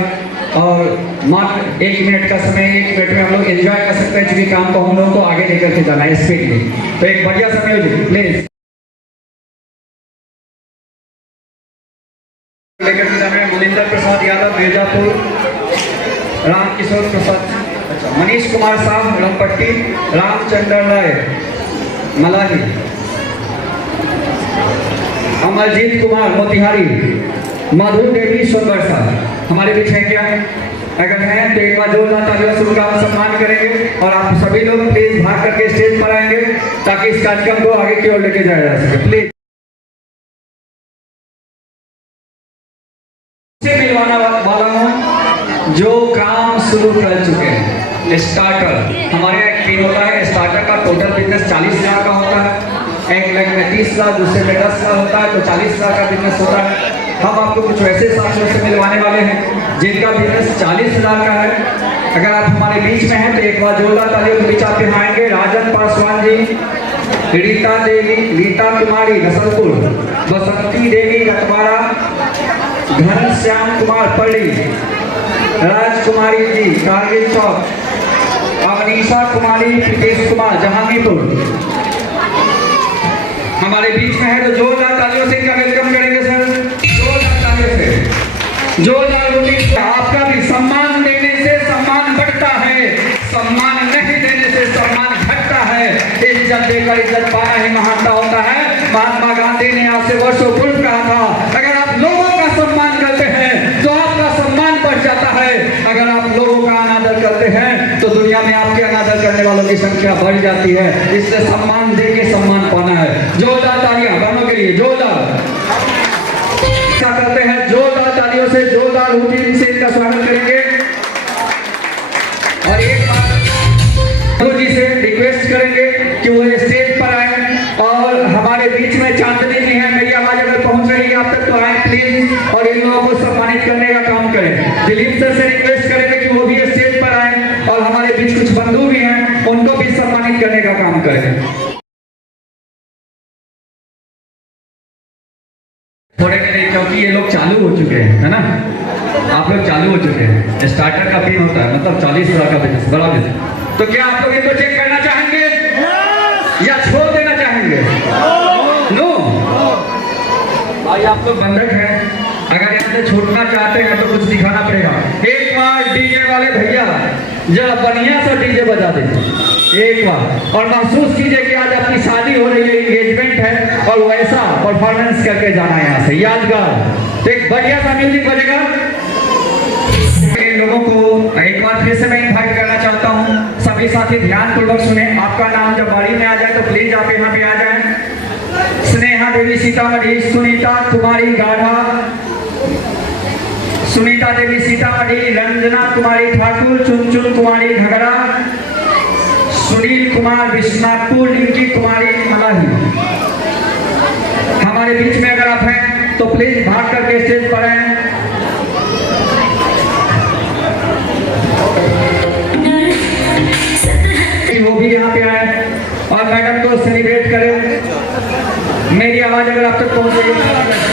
और मात्र 1 मिनट का समय, 1 मिनट में हम लोग एंजॉय कर सकते हैं, क्योंकि काम को हम लोगों को आगे लेकर के जाना है स्पीडली। तो एक बढ़िया सा म्यूजिक प्लीज लेकर के जाना है। मनिंदर प्रसाद यादव मिर्जापुर, रामकिशोर प्रसाद, अच्छा मनीष कुमार साहब रमपट्टी, रामचंद्र राय मलाही, अमरजीत कुमार मोतिहारी, मधु देवी सोनबरसा हमारे बीच है क्या? अगर हैं तो एक बार जोरदार तालियों से उनका हम सम्मान करेंगे और आप सभी लोग प्लीज भाग करके स्टेज पर आएंगे ताकि इस कार्यक्रम को आगे की ओर लेके जाया जा सके। प्लीज से मिलवाना वाला हूँ जो काम शुरू कर चुके हैं। स्टार्टर हमारे यहाँ एक टीम होता है, स्टार्टर का टोटल बिजनेस 40,000 का होता है, 1 लाख में 30 लाख, दूसरे में 10 लाख होता है, तो 40 लाख का बिजनेस होता है। हम आपको कुछ वैसे साथियों से मिलवाने वाले हैं जिनका बिजनेस 40,000 का है। अगर आप हमारे बीच में हैं तो एक बार जोरदार तालियों के बीच आप यहाँ आएंगे। राजन पासवान जी, रीता देवी, रीता कुमारी रसलपुर, बसंती देवी रतवाड़ा, घनश्याम कुमार पल्ली, राजकुमारी जी कारगिल चौक, अवनीशा कुमारी, प्रीतेश कुमार जहांगीरपुर हमारे बीच में है। तो जोरदार तालियों से इनका वेलकम करेंगे सर, जोरदार तालियों से, जोरदार बोलिए। आपका भी सम्मान देने से सम्मान बढ़ता है, सम्मान नहीं देने से सम्मान घटता है। इज्जत देकर इज्जत पाना ही महानता होता है। महात्मा गांधी ने आज से वर्षों पूर्व कहा था, अगर आप लोगों का सम्मान करते हैं तो आपका सम्मान बढ़ जाता है, अगर आप लोगों का अनादर करते हैं तो दुनिया में आपके अनादर करने वालों की संख्या बढ़ जाती है। इससे सम्मान दे के सम्मान पाना है। जोरदार तालियां दोनों के लिए, जोरदार क्या करते हैं, जोरदार तालियों से, जोरदार रूटीन से इनका स्वागत करेंगे। और एक बार गुरु जी से रिक्वेस्ट करेंगे कि वो स्टेज पर आए और हमारे बीच में चांदनी जी हैं, मेरी आवाज अगर पहुंच रही है आप तक तो आए प्लीज और इन लोगों को सम्मानित करने का काम करें। दिलीप सर से रिक्वेस्ट करेंगे कि वो भी स्टेज पर आए और हमारे बीच कुछ बंधु भी हैं उनको भी सम्मानित करने का काम करें। थोड़े देर, क्योंकि ये लोग चालू हो चुके हैं, है ना, आप लोग चालू हो चुके हैं। स्टार्टर का पिन होता है, मतलब 40,000 का बिजनेस, बड़ा बिजनेस। तो क्या आप लोग इनको चेक करना चाहेंगे या छोड़ देना चाहेंगे? नो भाई, आप लोग बंधक हैं, अगर यहाँ से छूटना चाहते हैं तो कुछ दिखाना पड़ेगा। एक बार डीजे वाले भैया जरा बढ़िया सा डीजे बजा देते एक बार, और महसूस कीजिए कि आज आपकी शादी हो रही है, एंगेजमेंट है, और वैसा परफॉर्मेंस करके जाना है यहाँ से यादगार। तो एक बढ़िया सा म्यूजिक बजेगा। इन लोगों को एक बार फिर से मैं इन्वाइट करना चाहता हूँ, सभी साथी ध्यान पूर्वक सुने। आपका नाम जब बारी में आ जाए तो प्लीज आप यहाँ पे आ जाएं। स्नेहा देवी सीतामढ़ी, सुनीता कुमारी गाढ़ा, सुनीता देवी सीतामढ़ी, रंजना कुमारी ठाकुर, चुनचुन कुमारी घगरा, सुनील कुमार विश्वनाथपुर, रिंकी कुमारी मलाही। हमारे बीच में अगर आप हैं तो प्लीज भाग करके स्टेज पर आए। वो भी यहाँ पे आए और मैडम को सेलिब्रेट करें। मेरी आवाज अगर आप तक पहुंच रही है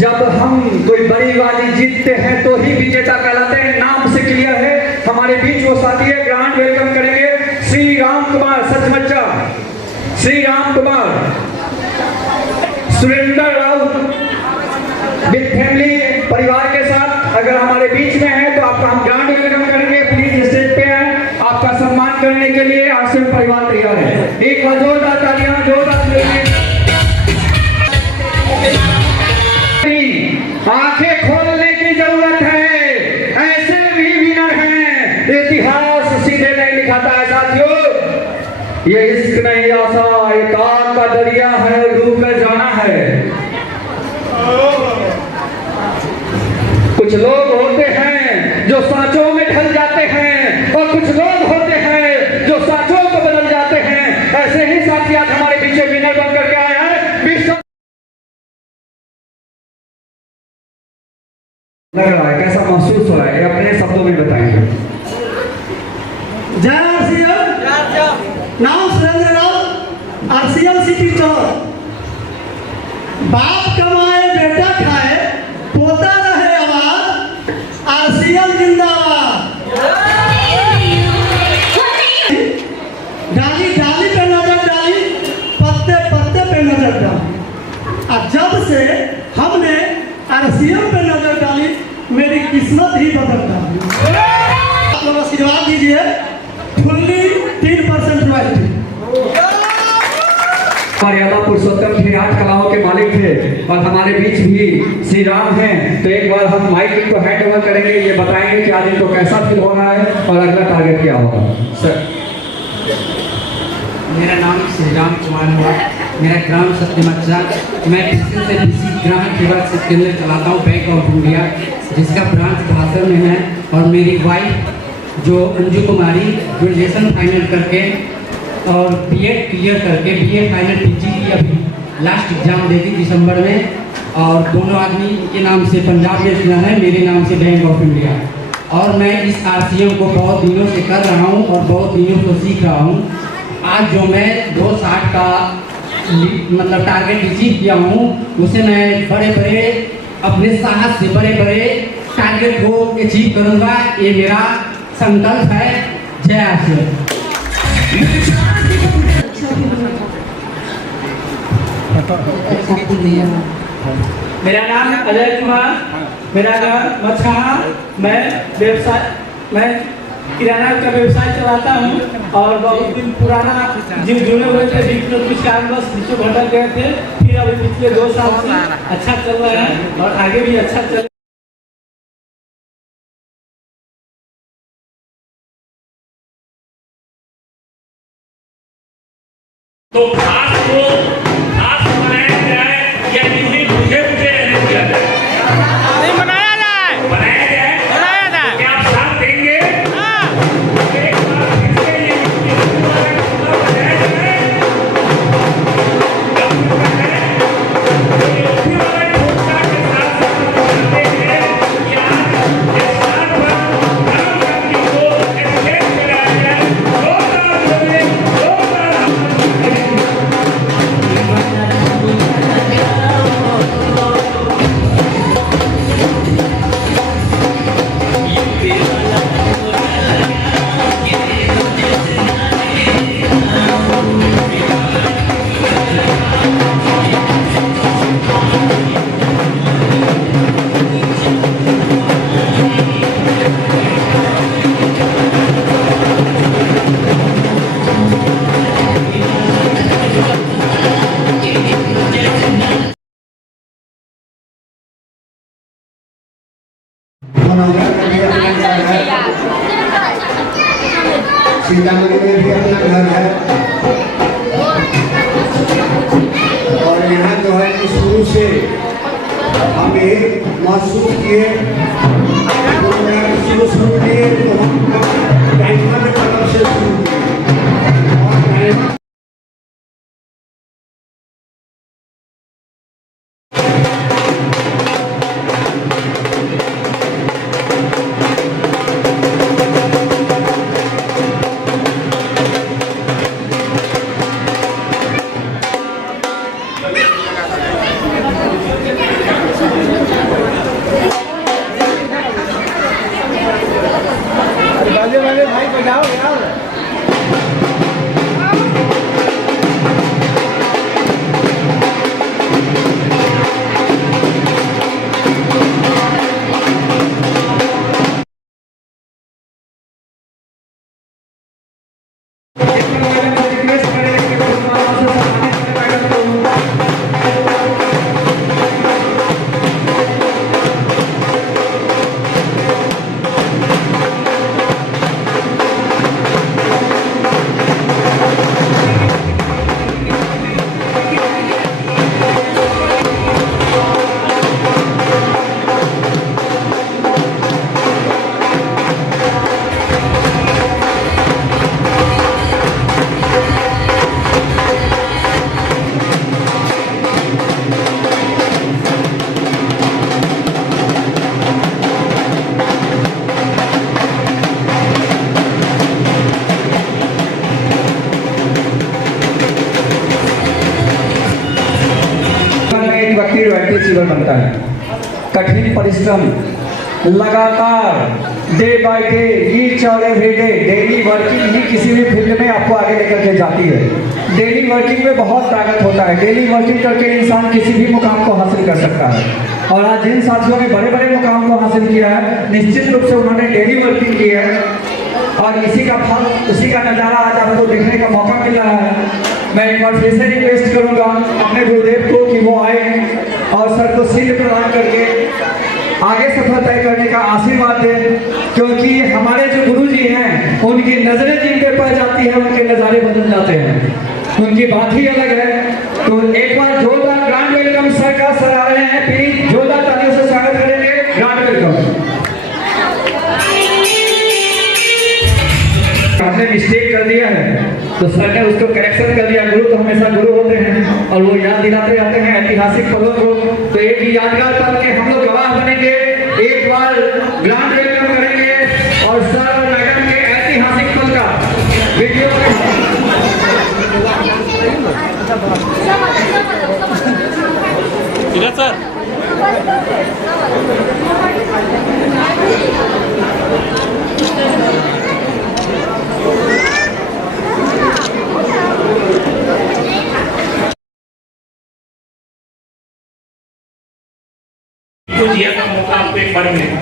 जब हम कोई बड़ी बाजी जीतते हैं तो ही विजेता कहलाते हैं। नाम से क्लियर है। हमारे बीच वो साथी है, ग्रांड वेलकम करेंगे श्री राम कुमार सचमच्चा, श्री राम कुमार, सुरेंद्र राउत विद फैमिली परिवार के साथ अगर हमारे बीच में है तो आपका हम ग्रांड वेलकम करेंगे। प्लीज स्टेज पे आए, आपका सम्मान करने के लिए आश्रम परिवार तैयार है। एक बार जोरदार तालियां, जोरदार आंखें खोलने की जरूरत है, ऐसे भी विनर हैं। इतिहास सीधे नहीं लिखाता है साथियों, ये इश्क नहीं आसा, ये काम का दरिया है, डूब कर जाना है। कुछ लोग होते हैं जो सांचों में ढल जाते हैं और कुछ लोग होते हैं जो सांचों को बदल जाते हैं। ऐसे ही साथी आज हमारे पीछे विनर बन करके आए हैं। विश्व लग रहा है, कैसा महसूस हो रहा है, ये अपने शब्दों में बताएंगे। जय आरसीएल, नाम सुरेंद्र राव, आरसीएल सिटी चौर। बाप कमाए बेटा खाए, पोता रहे आवाज, आरसीएल जिंदाबाद। डाली डाली पे नजर डाली, पत्ते पत्ते पे नजर डाली, और जब से हमने आरसीएल पे नजर डाली मेरी किस्मत ही बदल डाली। आप लोग आशीर्वाद दीजिए। Fully 3% royalty. मर्यादा पुरुषोत्तम थे, 8 कलाओं के मालिक थे और हमारे बीच भी श्री राम हैं। तो एक बार हम माइक इनको हैंड ओवर करेंगे, ये बताएंगे कि आज इनको कैसा फील हो रहा है और अगला टारगेट क्या होगा। सर, मेरा नाम श्री राम कुमार है, मेरा ग्राम सत्यमच्चा। मैं किसी से किसी ग्राहक सेवा से केंद्र चलाता हूँ, बैंक ऑफ इंडिया, जिसका ब्रांच भाषण में है। और मेरी वाइफ जो अंजू कुमारी ग्रेजुएशन फाइनल करके और बीएड क्लियर करके बीए फाइनल पीजी की अभी लास्ट एग्जाम देगी दिसंबर में। और दोनों आदमी के नाम से पंजाब नेशनल है, मेरे नाम से बैंक ऑफ इंडिया। और मैं इस आरसीएम को बहुत दिनों से कर रहा हूँ और बहुत दिनों से सीख रहा हूँ। आज जो मैं 260 का मतलब टारगेट अचीव किया हूँ, उसे मैं बड़े बड़े अपने साहस से बड़े बड़े टारगेट को अचीव करूँगा, ये मेरा संकल्प है। जय आरसीएम। मेरा नाम अजय कुमार, मेरा घर मछहा। मैं किराना का व्यवसाय चलाता हूँ और बहुत दिन पुराना जिन जुड़े हुए थे, बीच में कुछ कारणवश बीचों भटक गए थे, फिर अभी पिछले 2 साल से अच्छा चल रहा है और आगे भी अच्छा चल। तो खास को खास बनाया जाए या इन्हें बुझे बुझे रहने दिया जाए? नहीं बनाया जाए, बनाया जाए, बनाया जाए। क्या आप साथ देंगे? एक बार फिर से ये बनाया जाए। यूपी वाले घोषणा के साथ करते हैं कि आज इस स्थान पर राम गांधी को एक्सचेंज कराया जाए। जोरदार बोले, जोरदार सीतामढ़ी में भी अपना घर है और यहाँ जो है कि शुरू से हम ये महसूस किए शुरू किए तो हम बैंकर की तरफ से शुरू किए। आगे वाले भाई बजाओ यार। व्यक्ति रॉयल्टी सीवर बनता है। कठिन परिश्रम, लगातार डे बाय डे, ईच और एवरी डे, डेली वर्किंग ही किसी भी फील्ड में आपको आगे लेकर के जाती है। डेली वर्किंग में बहुत ताकत होता है। डेली वर्किंग करके इंसान किसी भी मुकाम को हासिल कर सकता है। और आज जिन साथियों ने बड़े बड़े मुकाम को हासिल किया है, निश्चित रूप से उन्होंने डेली वर्किंग की है और इसी का फल, इसी का नज़ारा आज आपको देखने का मौका मिल रहा है। मैं एक बार फिर से रिक्वेस्ट करूंगा अपने गुरुदेव को कि वो आए और सर को सीट प्रदान करके आगे सफर तय करने का आशीर्वाद दें, क्योंकि हमारे जो गुरु जी हैं उनकी नजरें जिन पे पड़ जाती है उनके नज़ारे बदल जाते हैं, उनकी बात ही अलग है। तो एक बार जोरदार ग्रांड वेलकम सर का। सर आ रहे हैं, प्लीज जोरदार तालियों से स्वागत करेंगे। Grand welcome. आपने मिस्टेक कर दिया है तो सर ने उसको करेक्शन कर दिया। गुरु तो हमेशा गुरु होते हैं और वो याद दिलाते रहते हैं ऐतिहासिक पलों को। तो एक यादगार पल के हम लोग गवाह बनेंगे। एक बार ग्रांड वेलकम करेंगे और सर और मैडम के ऐतिहासिक पल का वीडियो सर जिया का मौका आपको एक बार मिलेगा।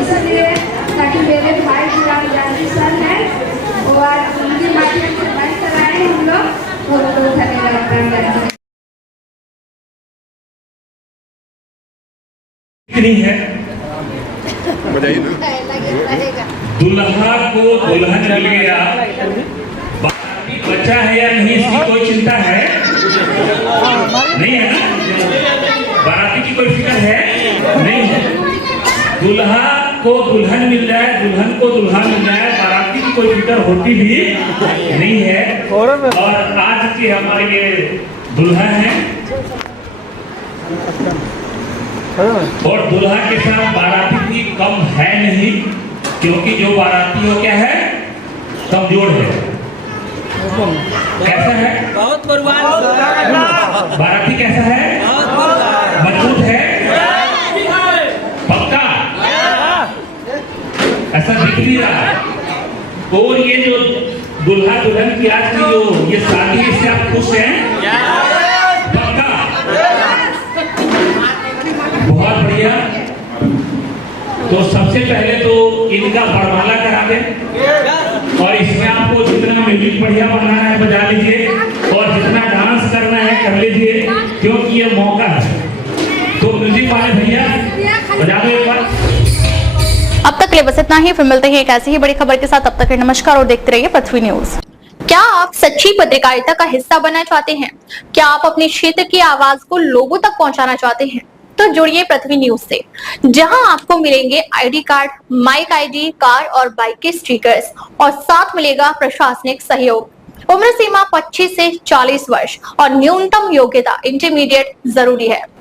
इसलिए ताकि मेरे भाई जानी सर है और उनके माध्यम से बाइक चलाए हम लोग धन्यवाद है। दुल्हा को दुल्हन मिल गया, बाराती बचा है या नहीं इसकी कोई चिंता है नहीं है ना? बाराती की कोई फिक्र है नहीं है। दुल्हा को दुल्हन मिल जाए, दुल्हन को दुल्हा मिल जाए, बाराती की कोई फिक्र होती भी नहीं है। और आज के हमारे ये दुल्हा है और दुल्हा के साथ बाराती भी कम है नहीं, क्योंकि जो बाराती हो क्या है, कमजोर है। कैसा है? बहुत बाराती कैसा है? मजबूत है, पक्का, ऐसा दिख नहीं रहा। और ये जो दुल्हा दुल्हन की आज की जो ये शादी है, इससे आप खुश हैं? पक्का, बहुत बढ़िया। तो सबसे पहले तो इनका बरमाला करा दें और इसमें आपको जितना म्यूजिक बढ़िया बनाना है बजा लीजिए और जितना डांस करना है कर लीजिए, क्योंकि ये मौका है। तो म्यूजिक वाले भैया बजा दो एक बार। अब तक के लिए बस इतना ही, फिर मिलते हैं एक ऐसी ही बड़ी खबर के साथ। अब तक के नमस्कार और देखते रहिए पृथ्वी न्यूज। क्या आप सच्ची पत्रकारिता का हिस्सा बनना चाहते हैं? क्या आप अपने क्षेत्र की आवाज को लोगों तक पहुंचाना चाहते हैं? तो जुड़िए पृथ्वी न्यूज से, जहां आपको मिलेंगे ID card, mike ID, car और बाइक के स्टिकर्स और साथ मिलेगा प्रशासनिक सहयोग। उम्र सीमा 25 से 40 वर्ष और न्यूनतम योग्यता इंटरमीडिएट जरूरी है।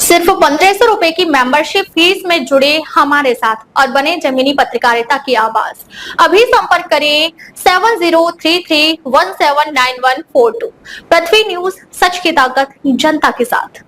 सिर्फ 1500 रुपए की मेंबरशिप फीस में जुड़े हमारे साथ और बने जमीनी पत्रकारिता की आवाज। अभी संपर्क करें 7033179142। पृथ्वी न्यूज, सच की ताकत जनता के साथ।